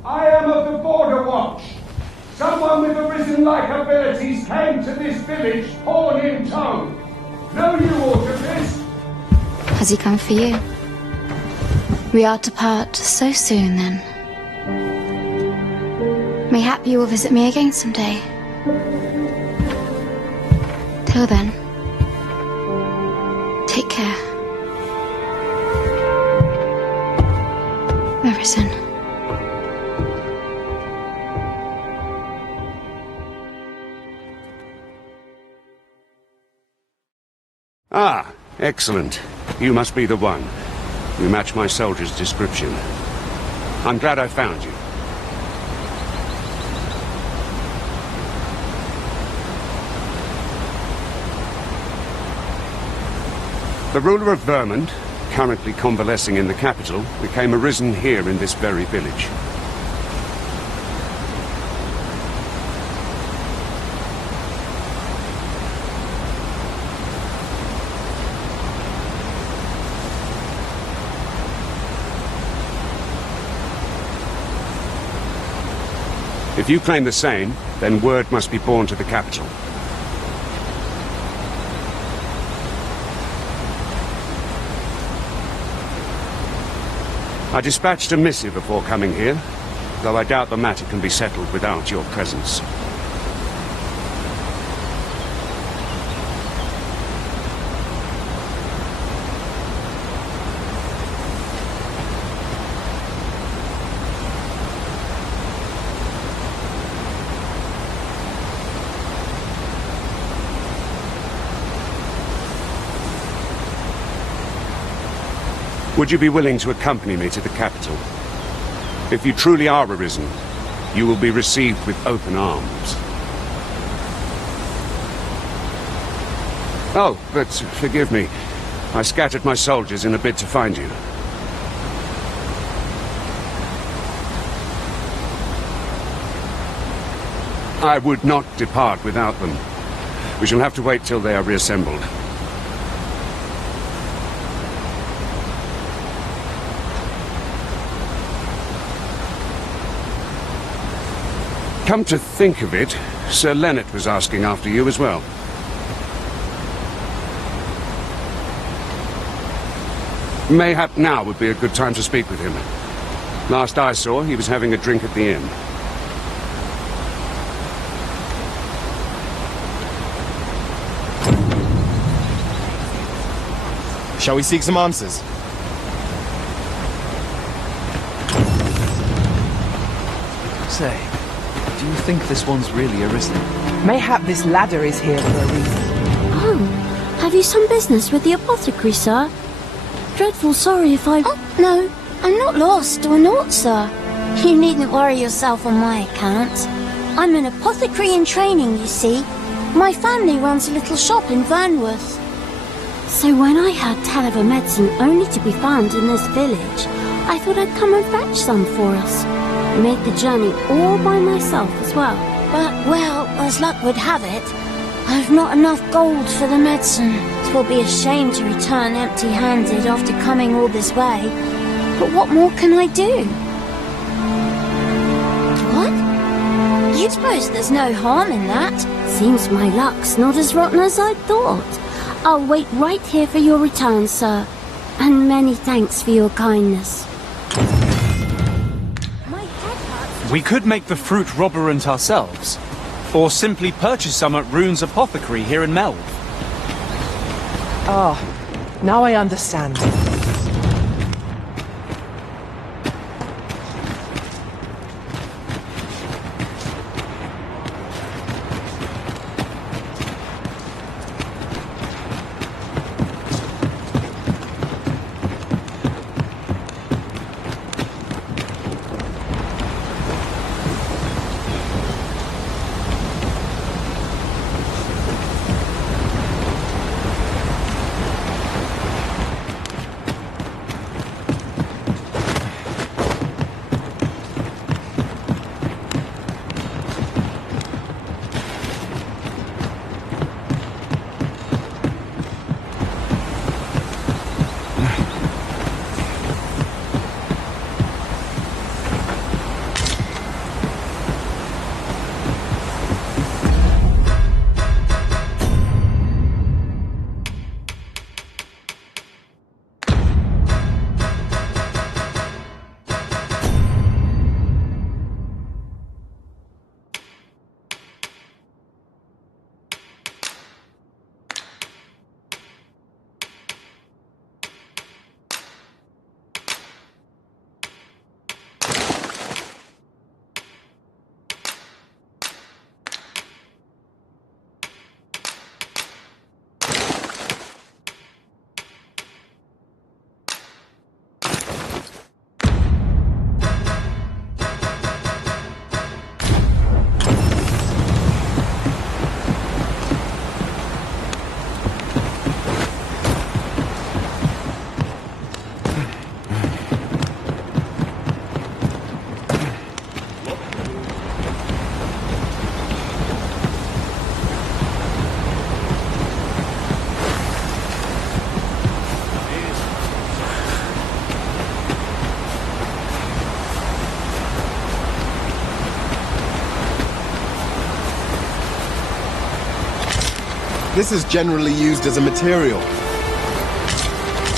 I am of the Border Watch. Someone with Arisen-like abilities came to this village, horn in tow. Know you aught of this? Has he come for you? We are to part so soon, then. Mayhap you will visit me again someday. Till then, take care. Arisen. Ah, excellent. You must be the one. You match my soldier's description. I'm glad I found you. The ruler of Vermund, currently convalescing in the capital, became arisen here in this very village. If you claim the same, then word must be borne to the capital. I dispatched a missive before coming here, though I doubt the matter can be settled without your presence. Would you be willing to accompany me to the capital? If you truly are arisen, you will be received with open arms. Oh, but forgive me. I scattered my soldiers in a bid to find you. I would not depart without them. We shall have to wait till they are reassembled. Come to think of it, Sir Leonard was asking after you as well. Mayhap now would be a good time to speak with him. Last I saw, he was having a drink at the inn. Shall we seek some answers? Say, do you think this one's really Arisen? Mayhap this ladder is here for a reason. Oh, have you some business with the apothecary, sir? Dreadful sorry if I... Oh, no, I'm not lost or naught, sir. You needn't worry yourself on my account. I'm an apothecary in training, you see. My family runs a little shop in Vermund. So when I heard tell of a medicine only to be found in this village, I thought I'd come and fetch some for us. Made the journey all by myself as well. But, well, as luck would have it, I've not enough gold for the medicine. 'Twill be a shame to return empty-handed after coming all this way. But what more can I do? What? You suppose there's no harm in that? Seems my luck's not as rotten as I'd thought. I'll wait right here for your return, sir. And many thanks for your kindness. We could make the fruit robberant ourselves, or simply purchase some at Rune's apothecary here in Melv. Ah, now I understand. This is generally used as a material.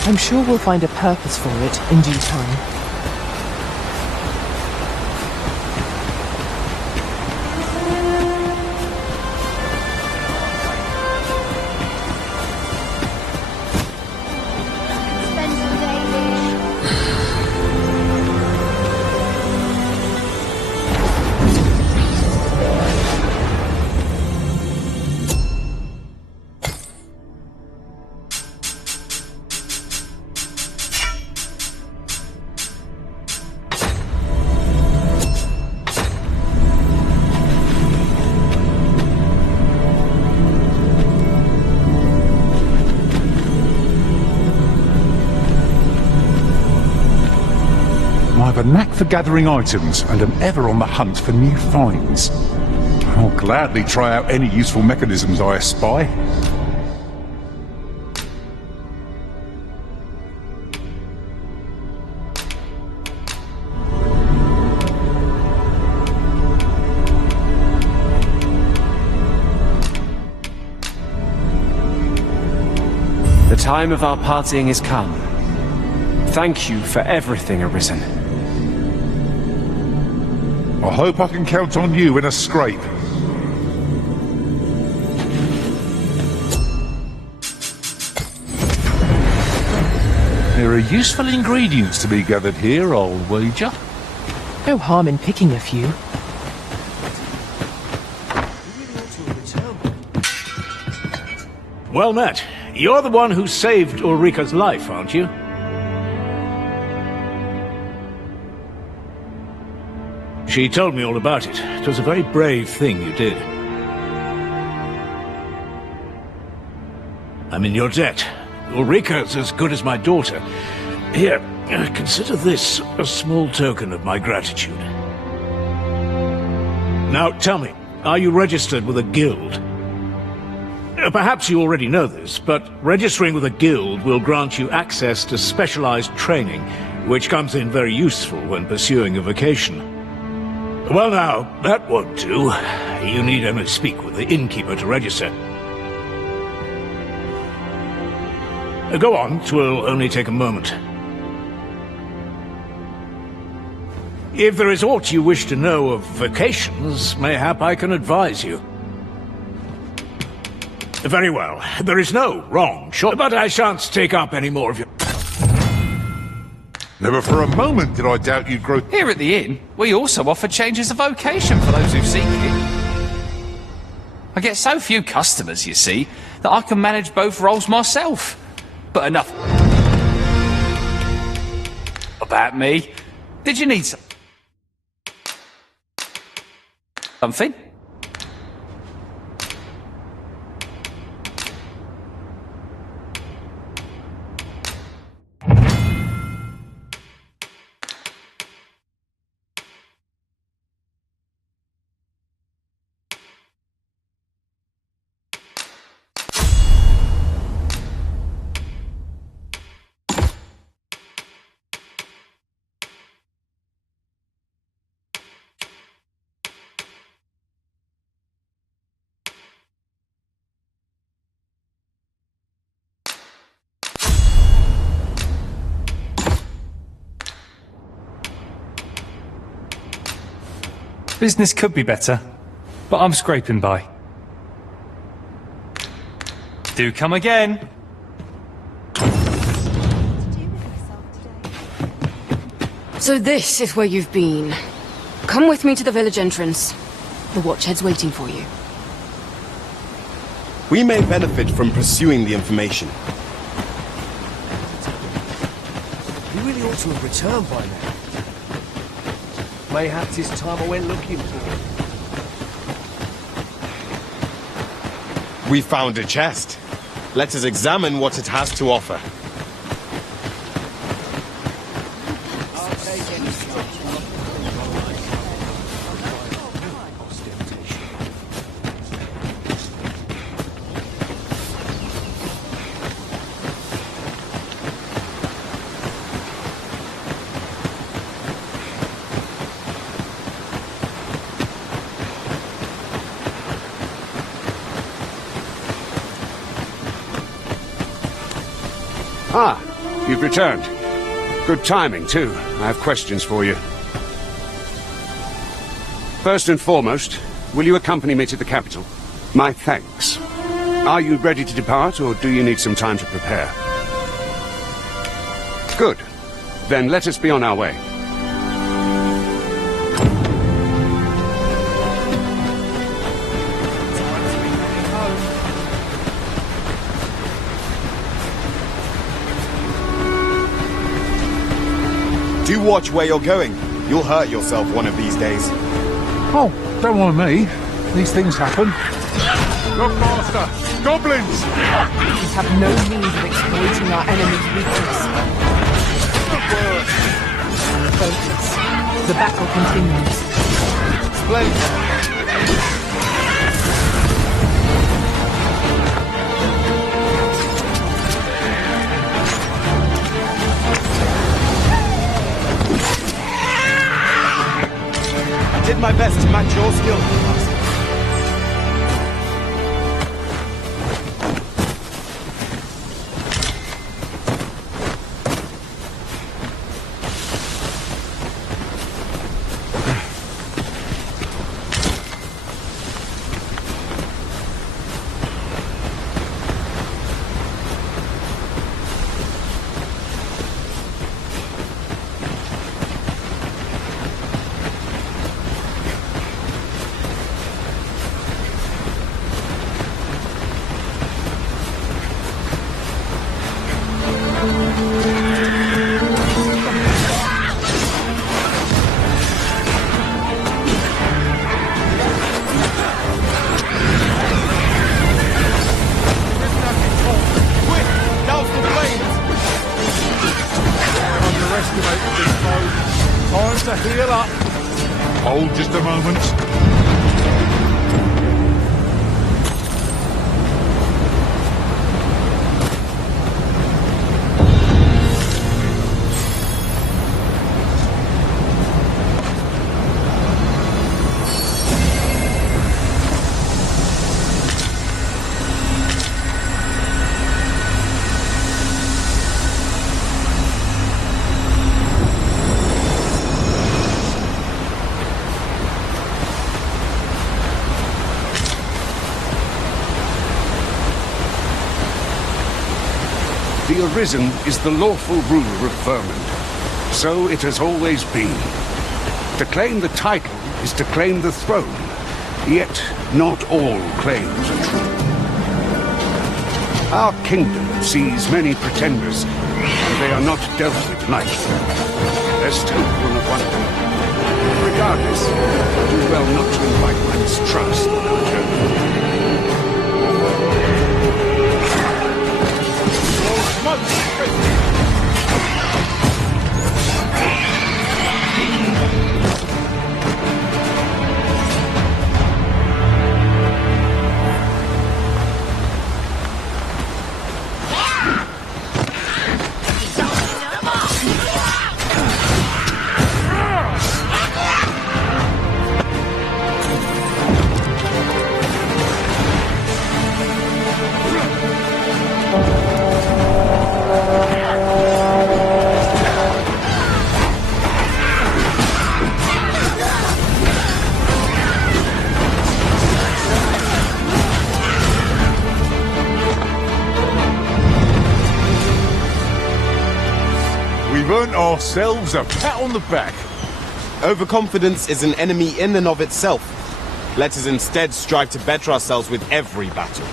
I'm sure we'll find a purpose for it in due time. I have a knack for gathering items and am ever on the hunt for new finds. I'll gladly try out any useful mechanisms I espy. The time of our parting is come. Thank you for everything, Arisen. I hope I can count on you in a scrape. There are useful ingredients to be gathered here, I'll wager. No harm in picking a few. well met. You're the one who saved Ulrika's life, aren't you? She told me all about it. It was a very brave thing you did. I'm in your debt. Ulrika's as good as my daughter. Here, consider this a small token of my gratitude. Now, tell me, are you registered with a guild? Perhaps you already know this, but registering with a guild will grant you access to specialized training, which comes in very useful when pursuing a vocation. Well now, that won't do. You need only speak with the innkeeper to register. Go on, 'twill only take a moment. If there is aught you wish to know of vocations, mayhap I can advise you. Very well. There is no wrong choice, but I shan't take up any more of your... Never for a moment did I doubt you'd grow... Here at the inn, we also offer changes of vocation for those who seek it. I get so few customers, you see, that I can manage both roles myself. But enough about me. Did you need something? Business could be better, but I'm scraping by. Do come again. So this is where you've been. Come with me to the village entrance. The watchhead's waiting for you. We may benefit from pursuing the information. We really ought to have returned by now. Mayhaps it's time I went looking for it. We found a chest. Let us examine what it has to offer. Ah, you've returned. Good timing, too. I have questions for you. First and foremost, will you accompany me to the capital? My thanks. Are you ready to depart, or do you need some time to prepare? Good. Then let us be on our way. Do watch where you're going. You'll hurt yourself one of these days. Oh, don't mind me. These things happen. Look faster! Goblins! We have no means of exploiting our enemy's weakness. Focus. The battle continues. Splendid. I did my best to match your skill. Time to heal up. Hold just a moment. The Arisen is the lawful ruler of Vermund. So it has always been. To claim the title is to claim the throne. Yet, not all claims are true. Our kingdom sees many pretenders, and they are not dealt with lightly. Lest hope will not want them. Regardless, do well not to invite my mistrust on our journey. We've earned ourselves a pat on the back. Overconfidence is an enemy in and of itself. Let us instead strive to better ourselves with every battle.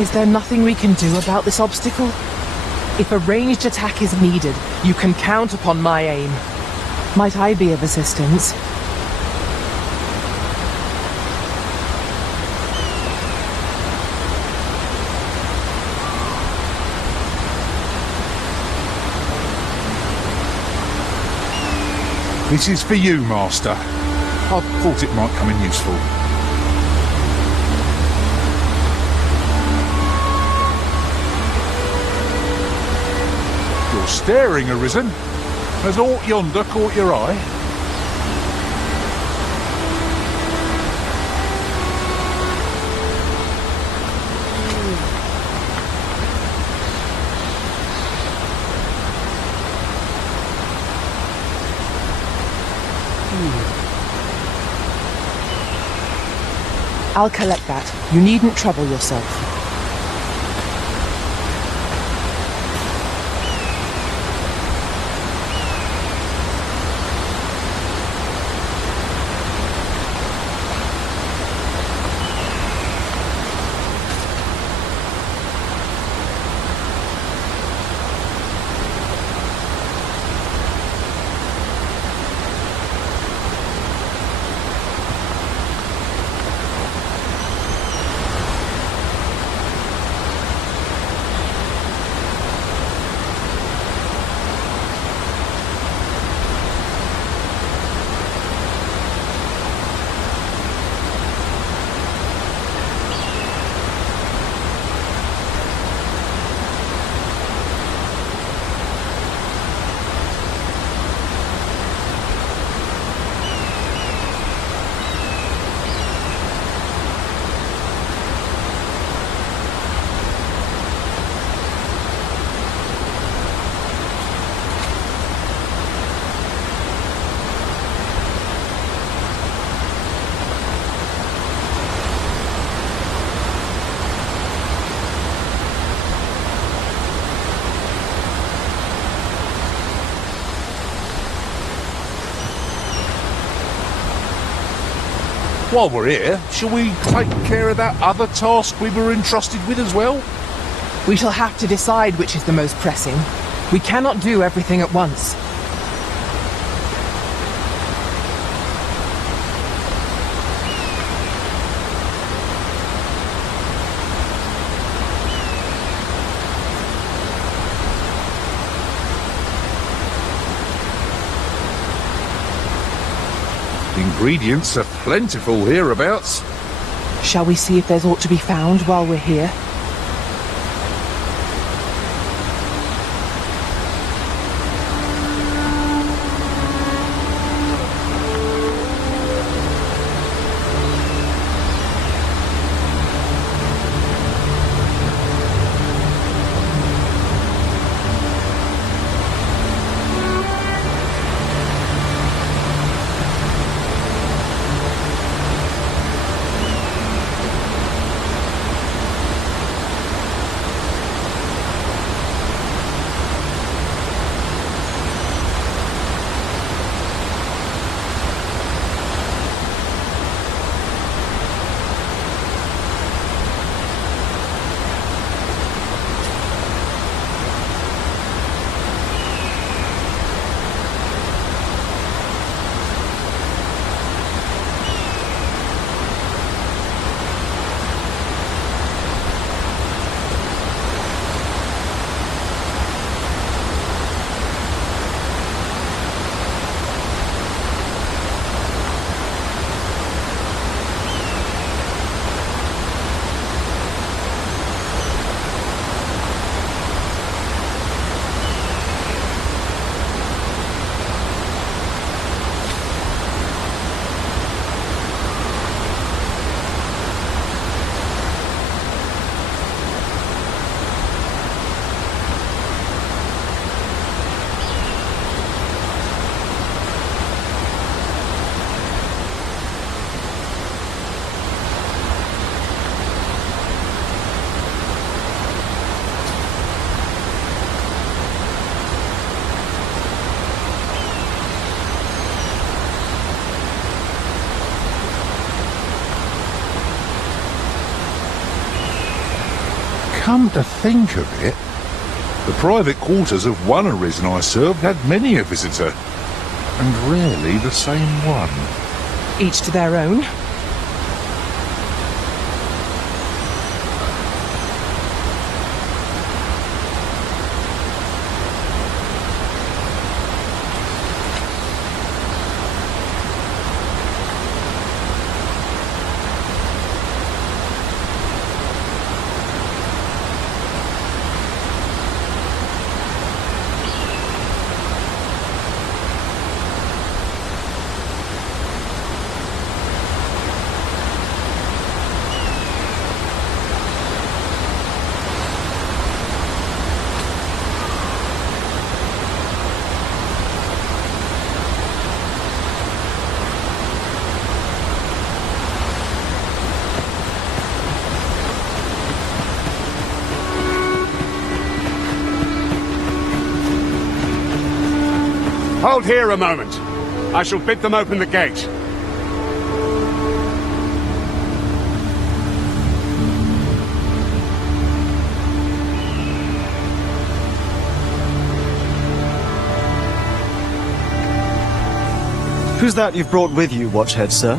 Is there nothing we can do about this obstacle? If a ranged attack is needed, you can count upon my aim. Might I be of assistance? This is for you, Master. I thought it might come in useful. You're staring, Arisen. Has aught yonder caught your eye? I'll collect that. You needn't trouble yourself. While we're here, shall we take care of that other task we were entrusted with as well? We shall have to decide which is the most pressing. We cannot do everything at once. Ingredients are plentiful hereabouts. Shall we see if there's aught to be found while we're here? Come to think of it, the private quarters of one Arisen I served had many a visitor, and rarely the same one. Each to their own. Hold here a moment. I shall bid them open the gate. Who's that you've brought with you, Watchhead, sir?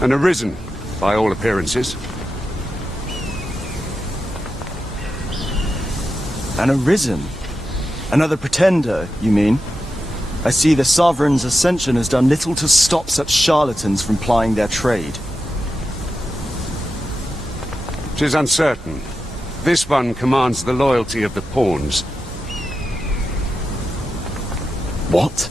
An Arisen, by all appearances. An Arisen? Another pretender, you mean? I see the Sovereign's ascension has done little to stop such charlatans from plying their trade. 'Tis uncertain. This one commands the loyalty of the pawns. What?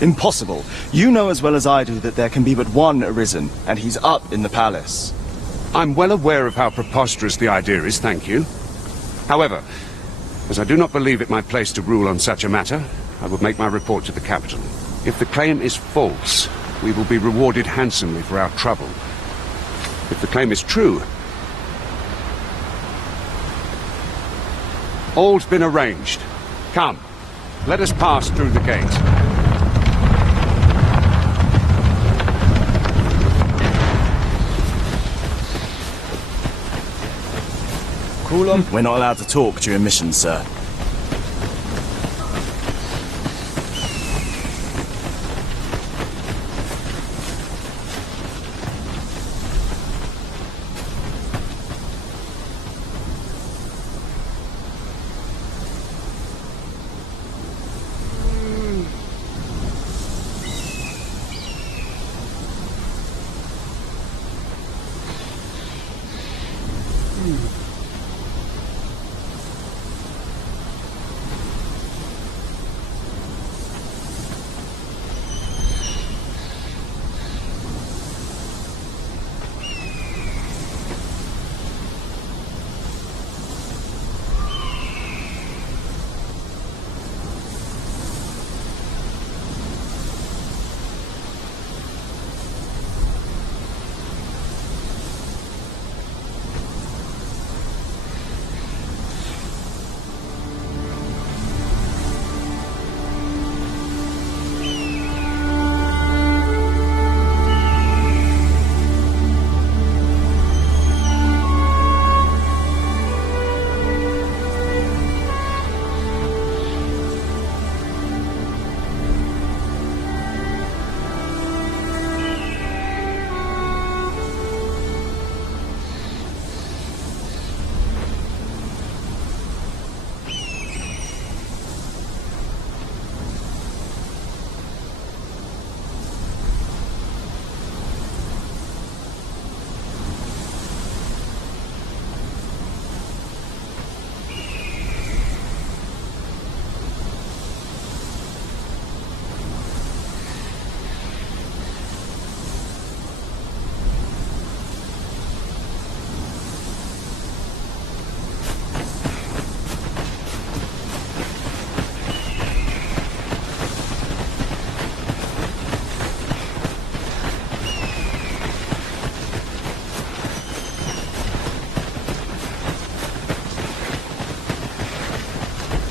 Impossible. You know as well as I do that there can be but one Arisen, and he's up in the palace. I'm well aware of how preposterous the idea is, thank you. However, as I do not believe it my place to rule on such a matter, I will make my report to the capital. If the claim is false, we will be rewarded handsomely for our trouble. If the claim is true, all's been arranged. Come, let us pass through the gate. Cool on? We're not allowed to talk during missions, sir.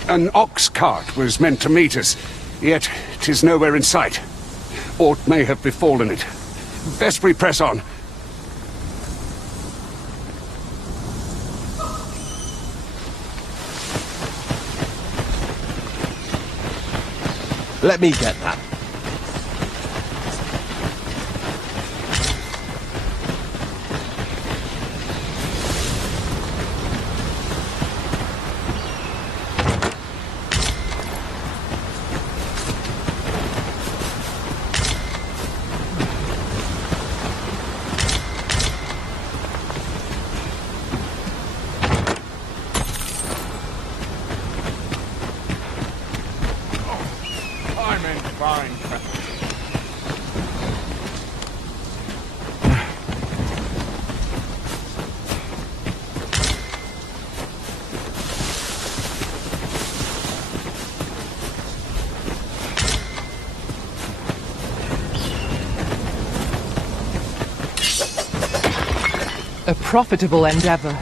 An ox cart was meant to meet us, yet 'tis nowhere in sight. Aught may have befallen it. Best we press on. Let me get that. A profitable endeavor.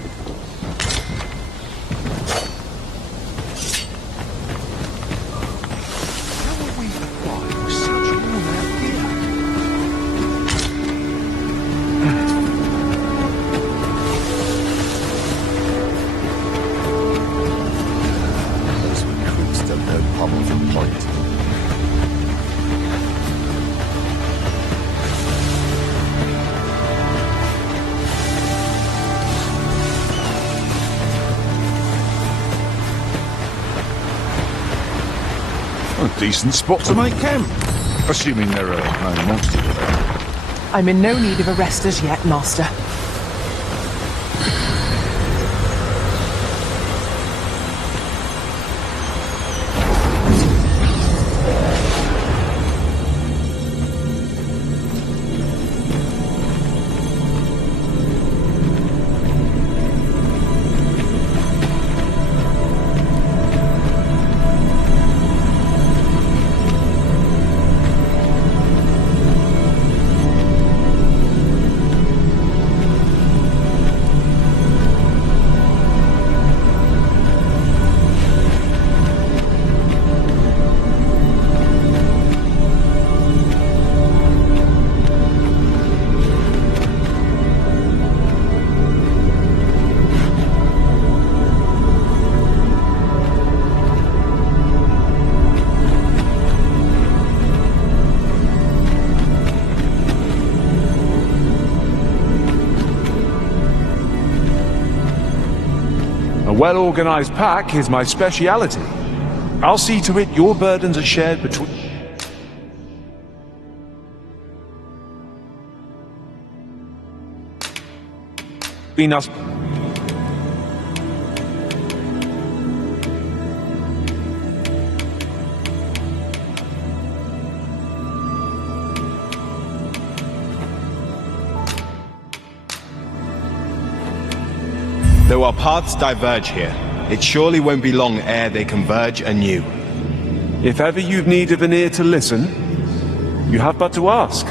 Decent spot to make camp, assuming there are no monsters around. I'm in no need of a rest as yet, Master. well-organized pack is my speciality. I'll see to it your burdens are shared between us. Though our paths diverge here, it surely won't be long ere they converge anew. If ever you've need of an ear to listen, you have but to ask.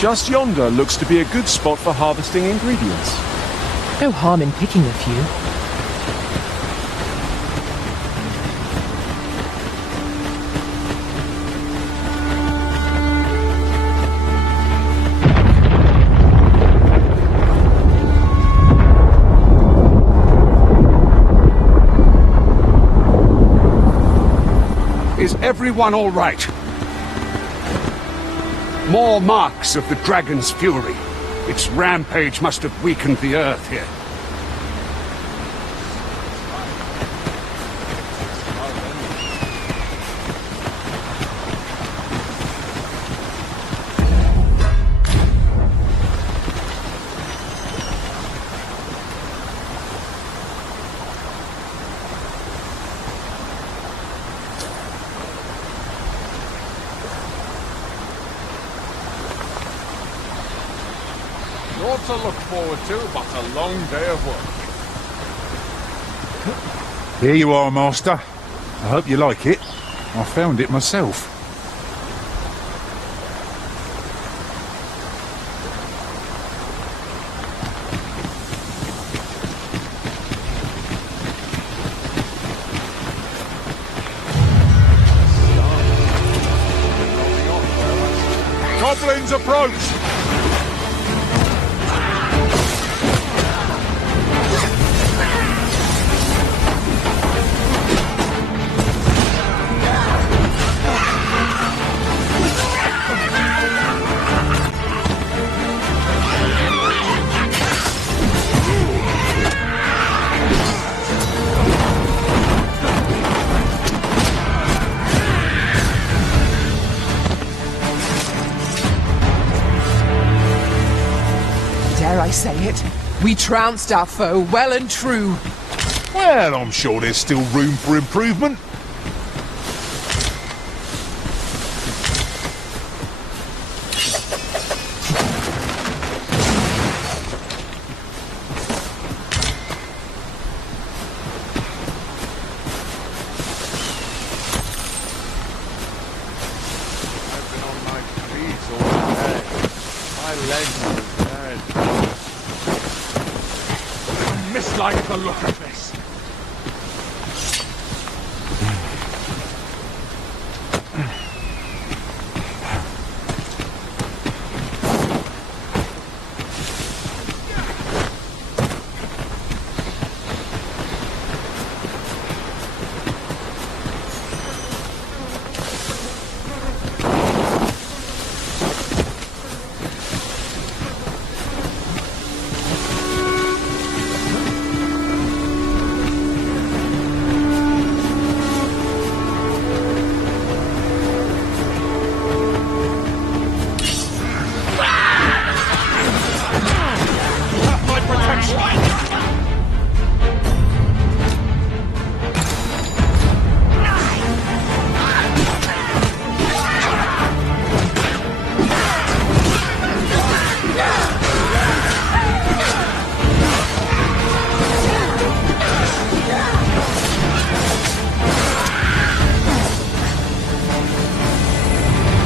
Just yonder looks to be a good spot for harvesting ingredients. No harm in picking a few. Is everyone all right? More marks of the dragon's fury. Its rampage must have weakened the earth here. Naught to look forward to, but a long day of work. Here you are, Master. I hope you like it. I found it myself. Goblins approach! Dare I say it? We trounced our foe well and true. Well, I'm sure there's still room for improvement. I've been on my feet all day. My legs are dead. I mislike the look of this.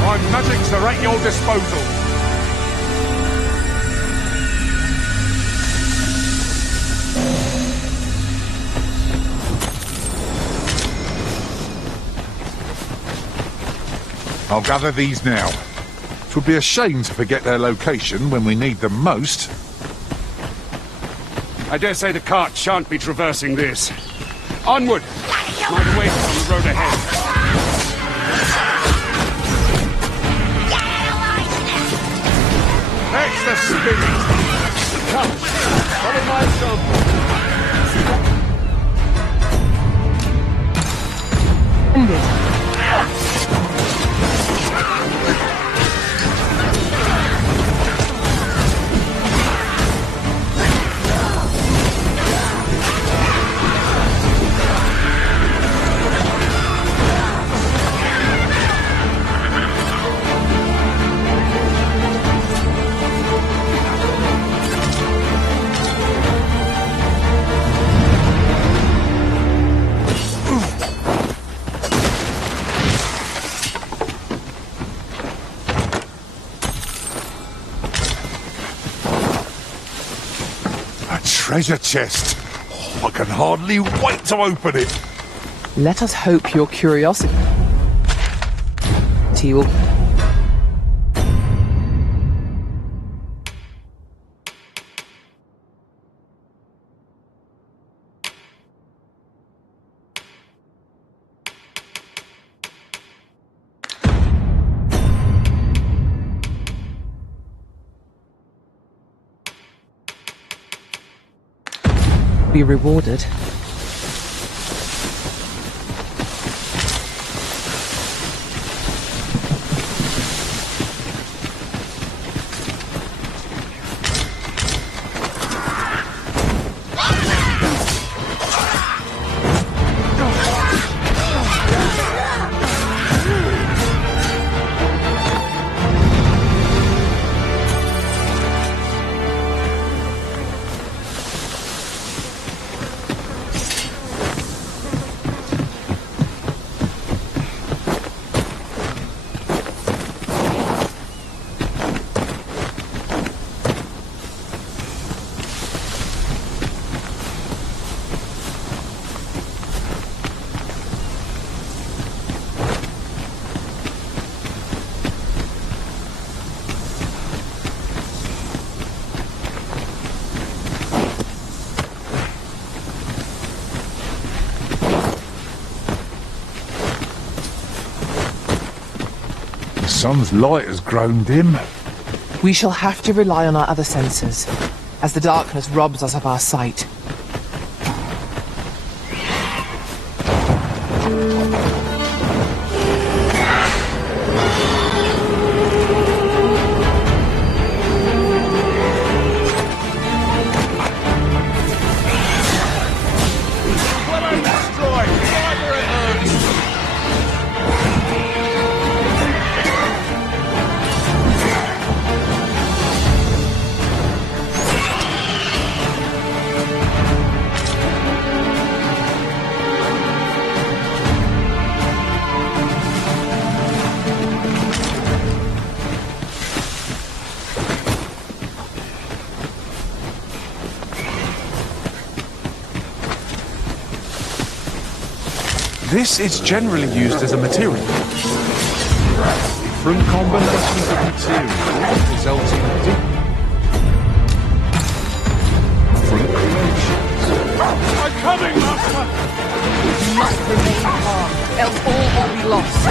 My magics are at your disposal. I'll gather these now. 'Twould be a shame to forget their location when we need them most. I dare say the cart shan't be traversing this. Onward! Might wait on the road ahead. That's the spirit! Come, follow my example. Ended. Treasure chest. Oh, I can hardly wait to open it. Let us hope your curiosity will... be rewarded. The sun's light has grown dim. We shall have to rely on our other senses, as the darkness robs us of our sight. This is generally used as a material. Different combinations of materials resulting in different creations. I'm coming, Master! You must remain calm, else all will be lost.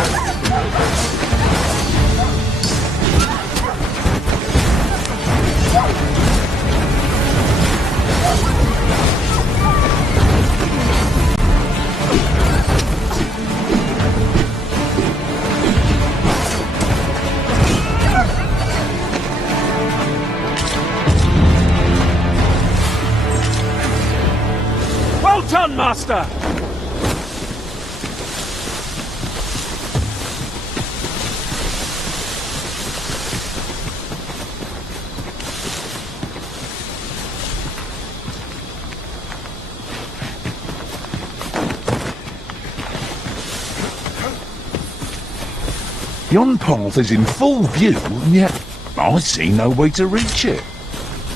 Well done, Master! Yon path is in full view, and yet I see no way to reach it.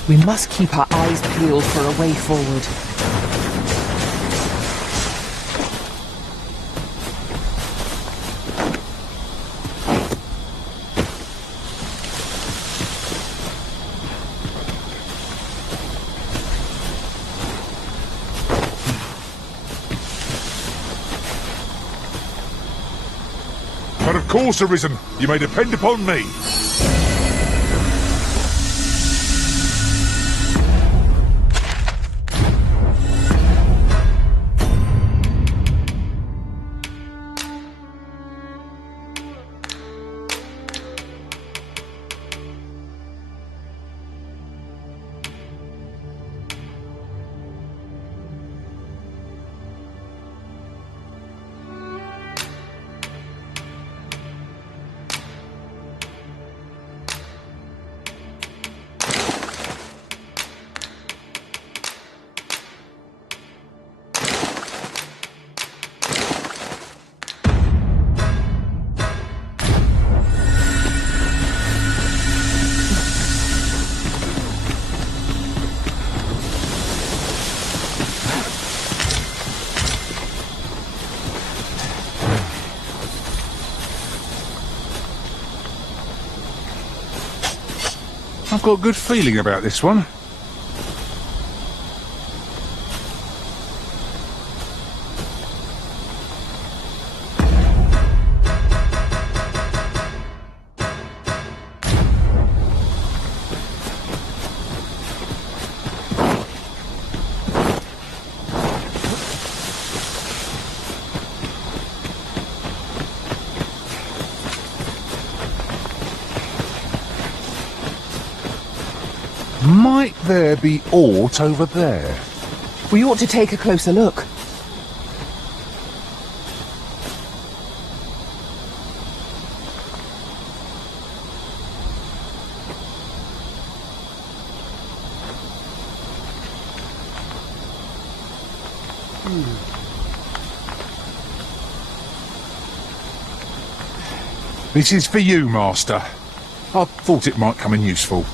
We must keep our eyes peeled for a way forward. course, Arisen. You may depend upon me. I've got a good feeling about this one. Might there be aught over there? We ought to take a closer look. This is for you, Master. I thought it might come in useful.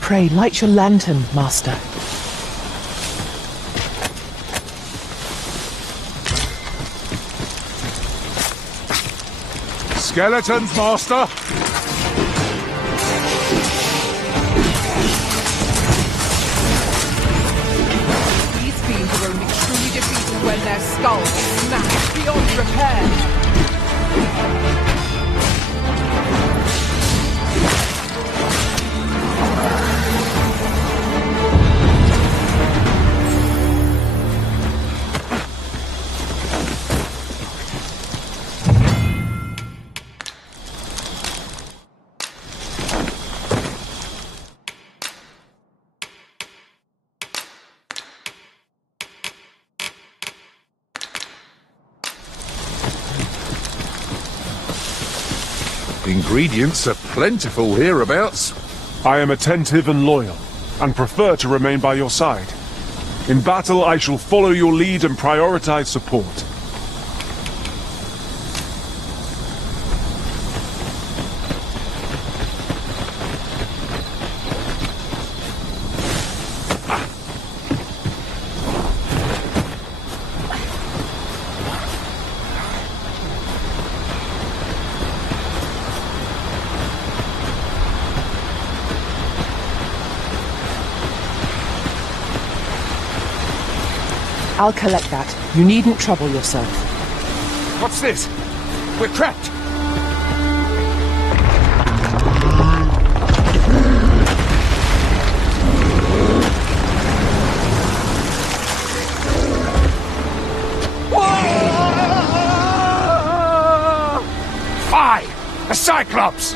Pray, light your lantern, Master. Skeletons, Master! These fiends are only truly defeated when their skulls smash beyond repair. Ingredients are plentiful hereabouts. I am attentive and loyal, and prefer to remain by your side. In battle, I shall follow your lead and prioritize support. I'll collect that. You needn't trouble yourself. What's this? We're trapped! Fie! A Cyclops!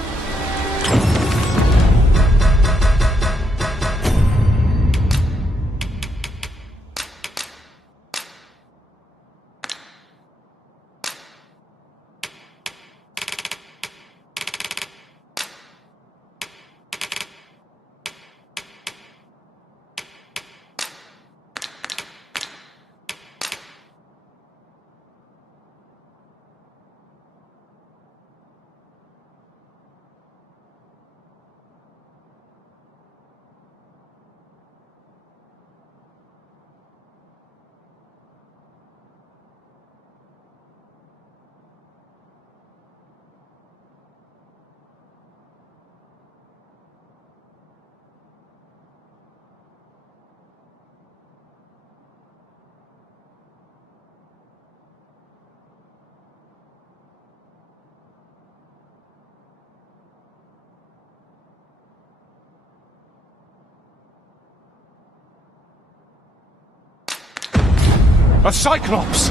A Cyclops!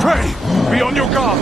Pray, be on your guard!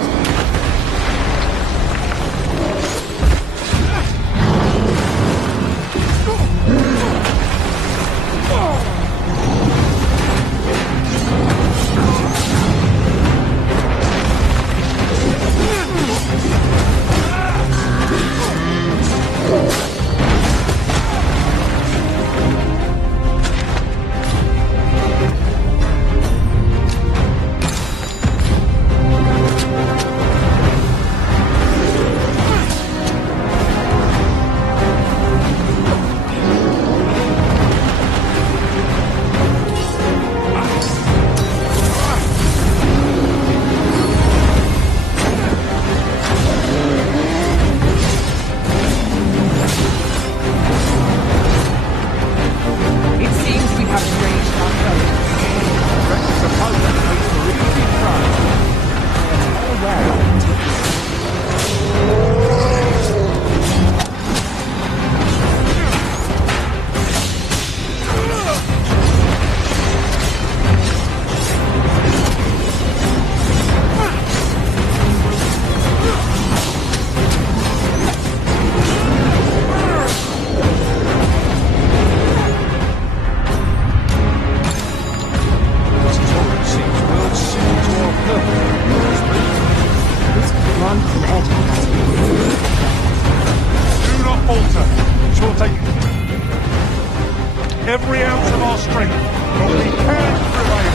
Every ounce of our strength, but we can prevail.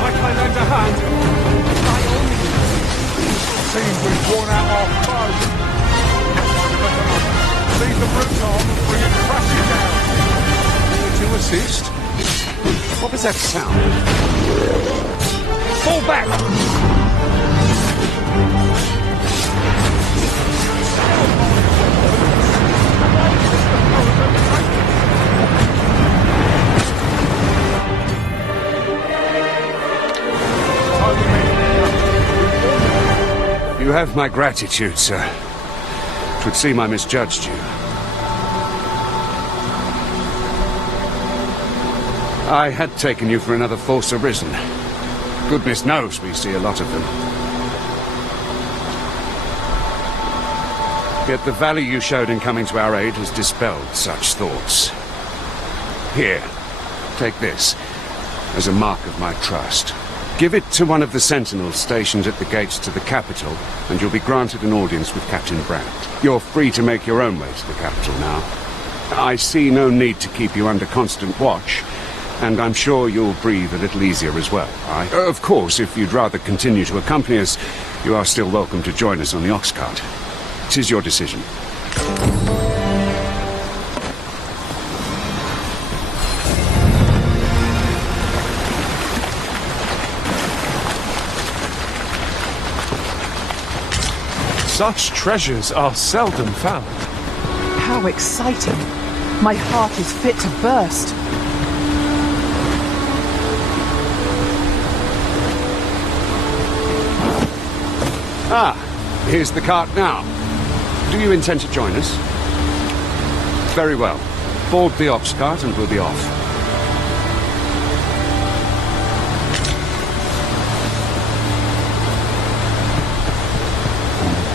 Might I lend a hand? Seems we've worn out our foe. Leave the brute on and bring it crashing down. To assist? What was that sound? Fall back! You have my gratitude, sir. 'Twould seem I misjudged you. I had taken you for another force arisen. Goodness knows we see a lot of them. Yet the value you showed in coming to our aid has dispelled such thoughts. Here, take this, as a mark of my trust. Give it to one of the sentinels stationed at the gates to the capital, and you'll be granted an audience with Captain Brandt. You're free to make your own way to the capital now. I see no need to keep you under constant watch, and I'm sure you'll breathe a little easier as well, aye? Of course, if you'd rather continue to accompany us, you are still welcome to join us on the ox cart. 'Tis your decision. Such treasures are seldom found. How exciting! My heart is fit to burst. Ah, here's the cart now. Do you intend to join us? Very well. Board the ox cart and we'll be off.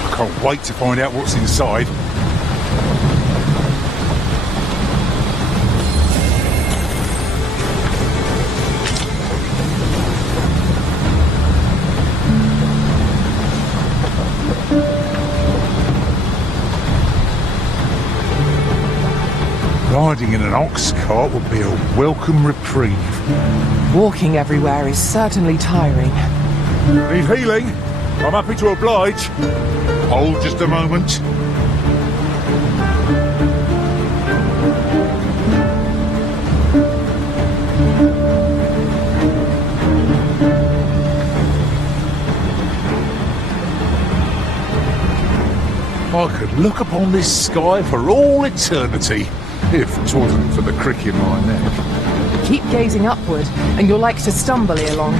I can't wait to find out what's inside. Riding in an ox cart would be a welcome reprieve. Walking everywhere is certainly tiring. Need healing? I'm happy to oblige. Hold just a moment. I could look upon this sky for all eternity, if it wasn't for the crick in my neck. Keep gazing upward, and you're like to stumble ere long.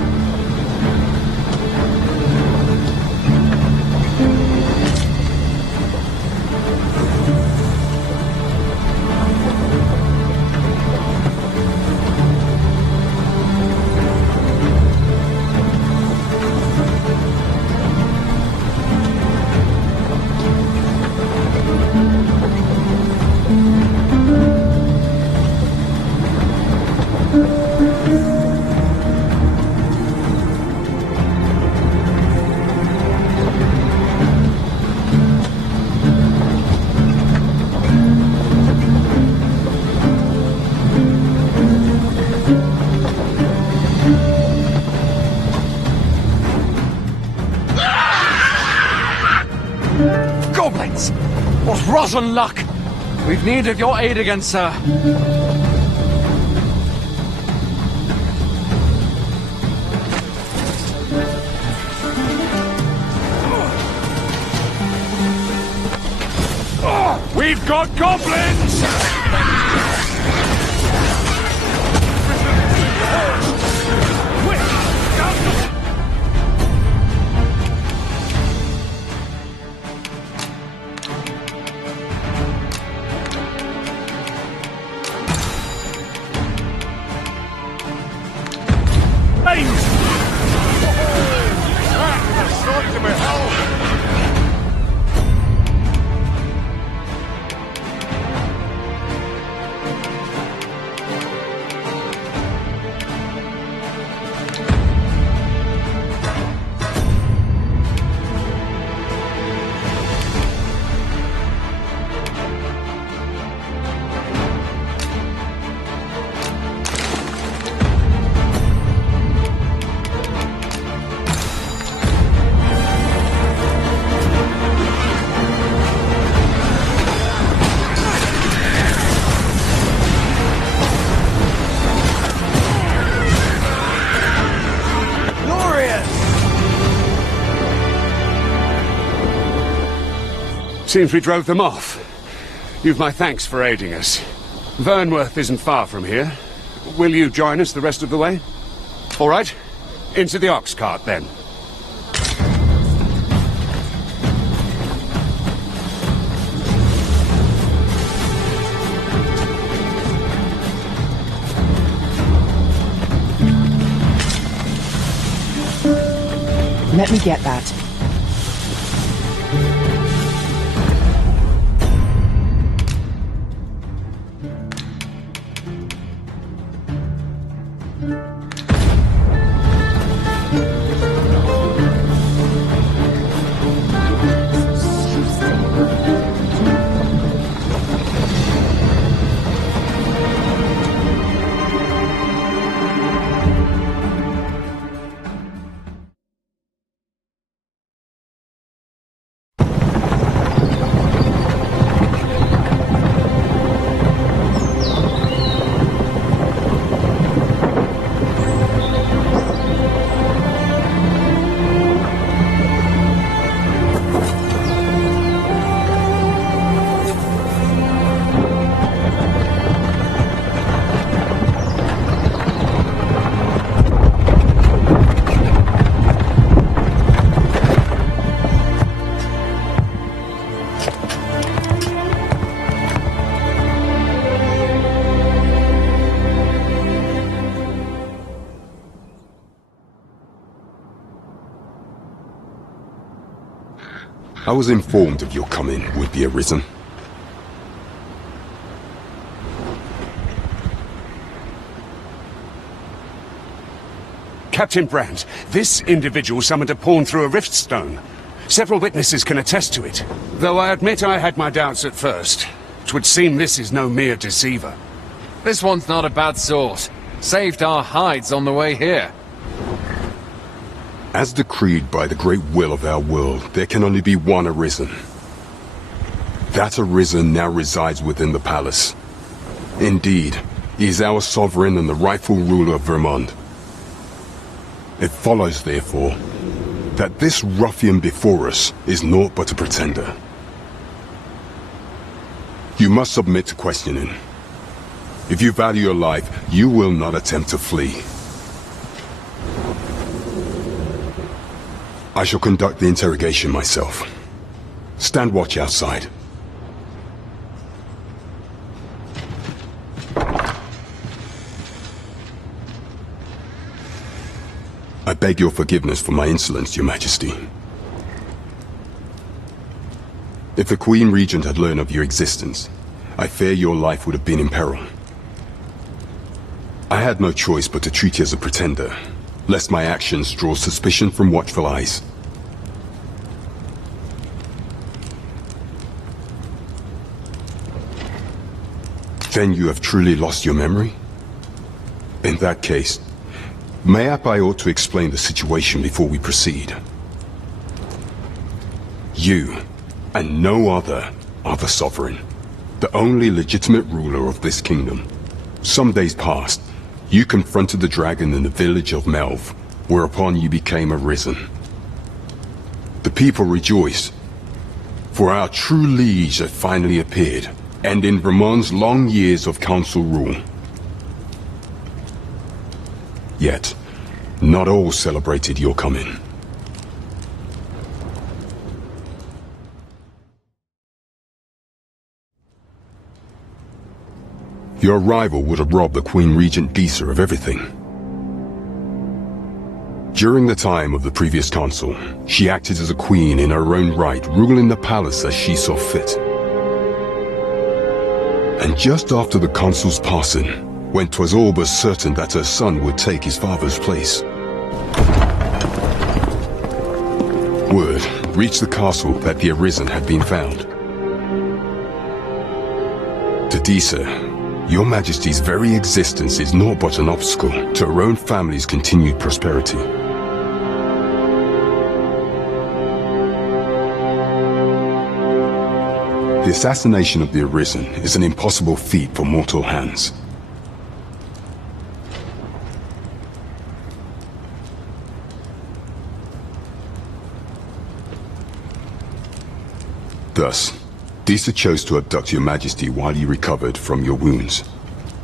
hands. What rotten luck! We've need of your aid again, sir. We've got goblins! Seems we drove them off. You've my thanks for aiding us. Vernworth isn't far from here. Will you join us the rest of the way? All right. Into the ox cart, then. Let me get that. I was informed of your coming would be Arisen. Captain Brandt, this individual summoned a pawn through a rift stone. Several witnesses can attest to it, though I admit I had my doubts at first. 'Twould seem this is no mere deceiver. This one's not a bad sort. Saved our hides on the way here. As decreed by the great will of our world, there can only be one Arisen. That Arisen now resides within the palace. Indeed, he is our sovereign and the rightful ruler of Vermund. It follows, therefore, that this ruffian before us is naught but a pretender. You must submit to questioning. If you value your life, you will not attempt to flee. I shall conduct the interrogation myself. Stand watch outside. I beg your forgiveness for my insolence, Your Majesty. If the Queen Regent had learned of your existence, I fear your life would have been in peril. I had no choice but to treat you as a pretender, lest my actions draw suspicion from watchful eyes. Then you have truly lost your memory? In that case, mayhap I ought to explain the situation before we proceed. You, and no other are the sovereign, the only legitimate ruler of this kingdom. Some days passed. You confronted the dragon in the village of Melv, whereupon you became Arisen. The people rejoiced, for our true liege had finally appeared, ending Vermund's long years of council rule. Yet, not all celebrated your coming. Your arrival would have robbed the Queen Regent Disa of everything. During the time of the previous consul, she acted as a queen in her own right, ruling the palace as she saw fit. And just after the consul's passing, when 'twas all but certain that her son would take his father's place, word reached the castle that the Arisen had been found. To Disa, Your Majesty's very existence is naught but an obstacle to her own family's continued prosperity. The assassination of the Arisen is an impossible feat for mortal hands. Thus, Disa chose to abduct Your Majesty while you recovered from your wounds,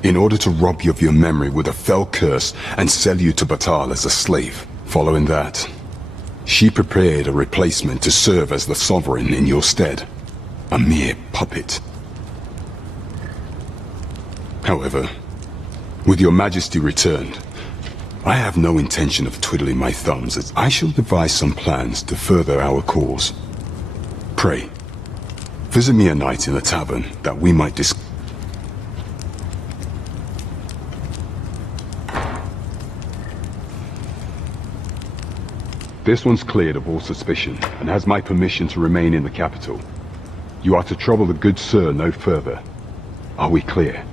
in order to rob you of your memory with a fell curse and sell you to Battahl as a slave. Following that, she prepared a replacement to serve as the sovereign in your stead, a mere puppet. However, with Your Majesty returned, I have no intention of twiddling my thumbs, as I shall devise some plans to further our cause. Pray, visit me at night in the tavern, that we might discuss. This one's cleared of all suspicion, and has my permission to remain in the capital. You are to trouble the good sir no further. Are we clear?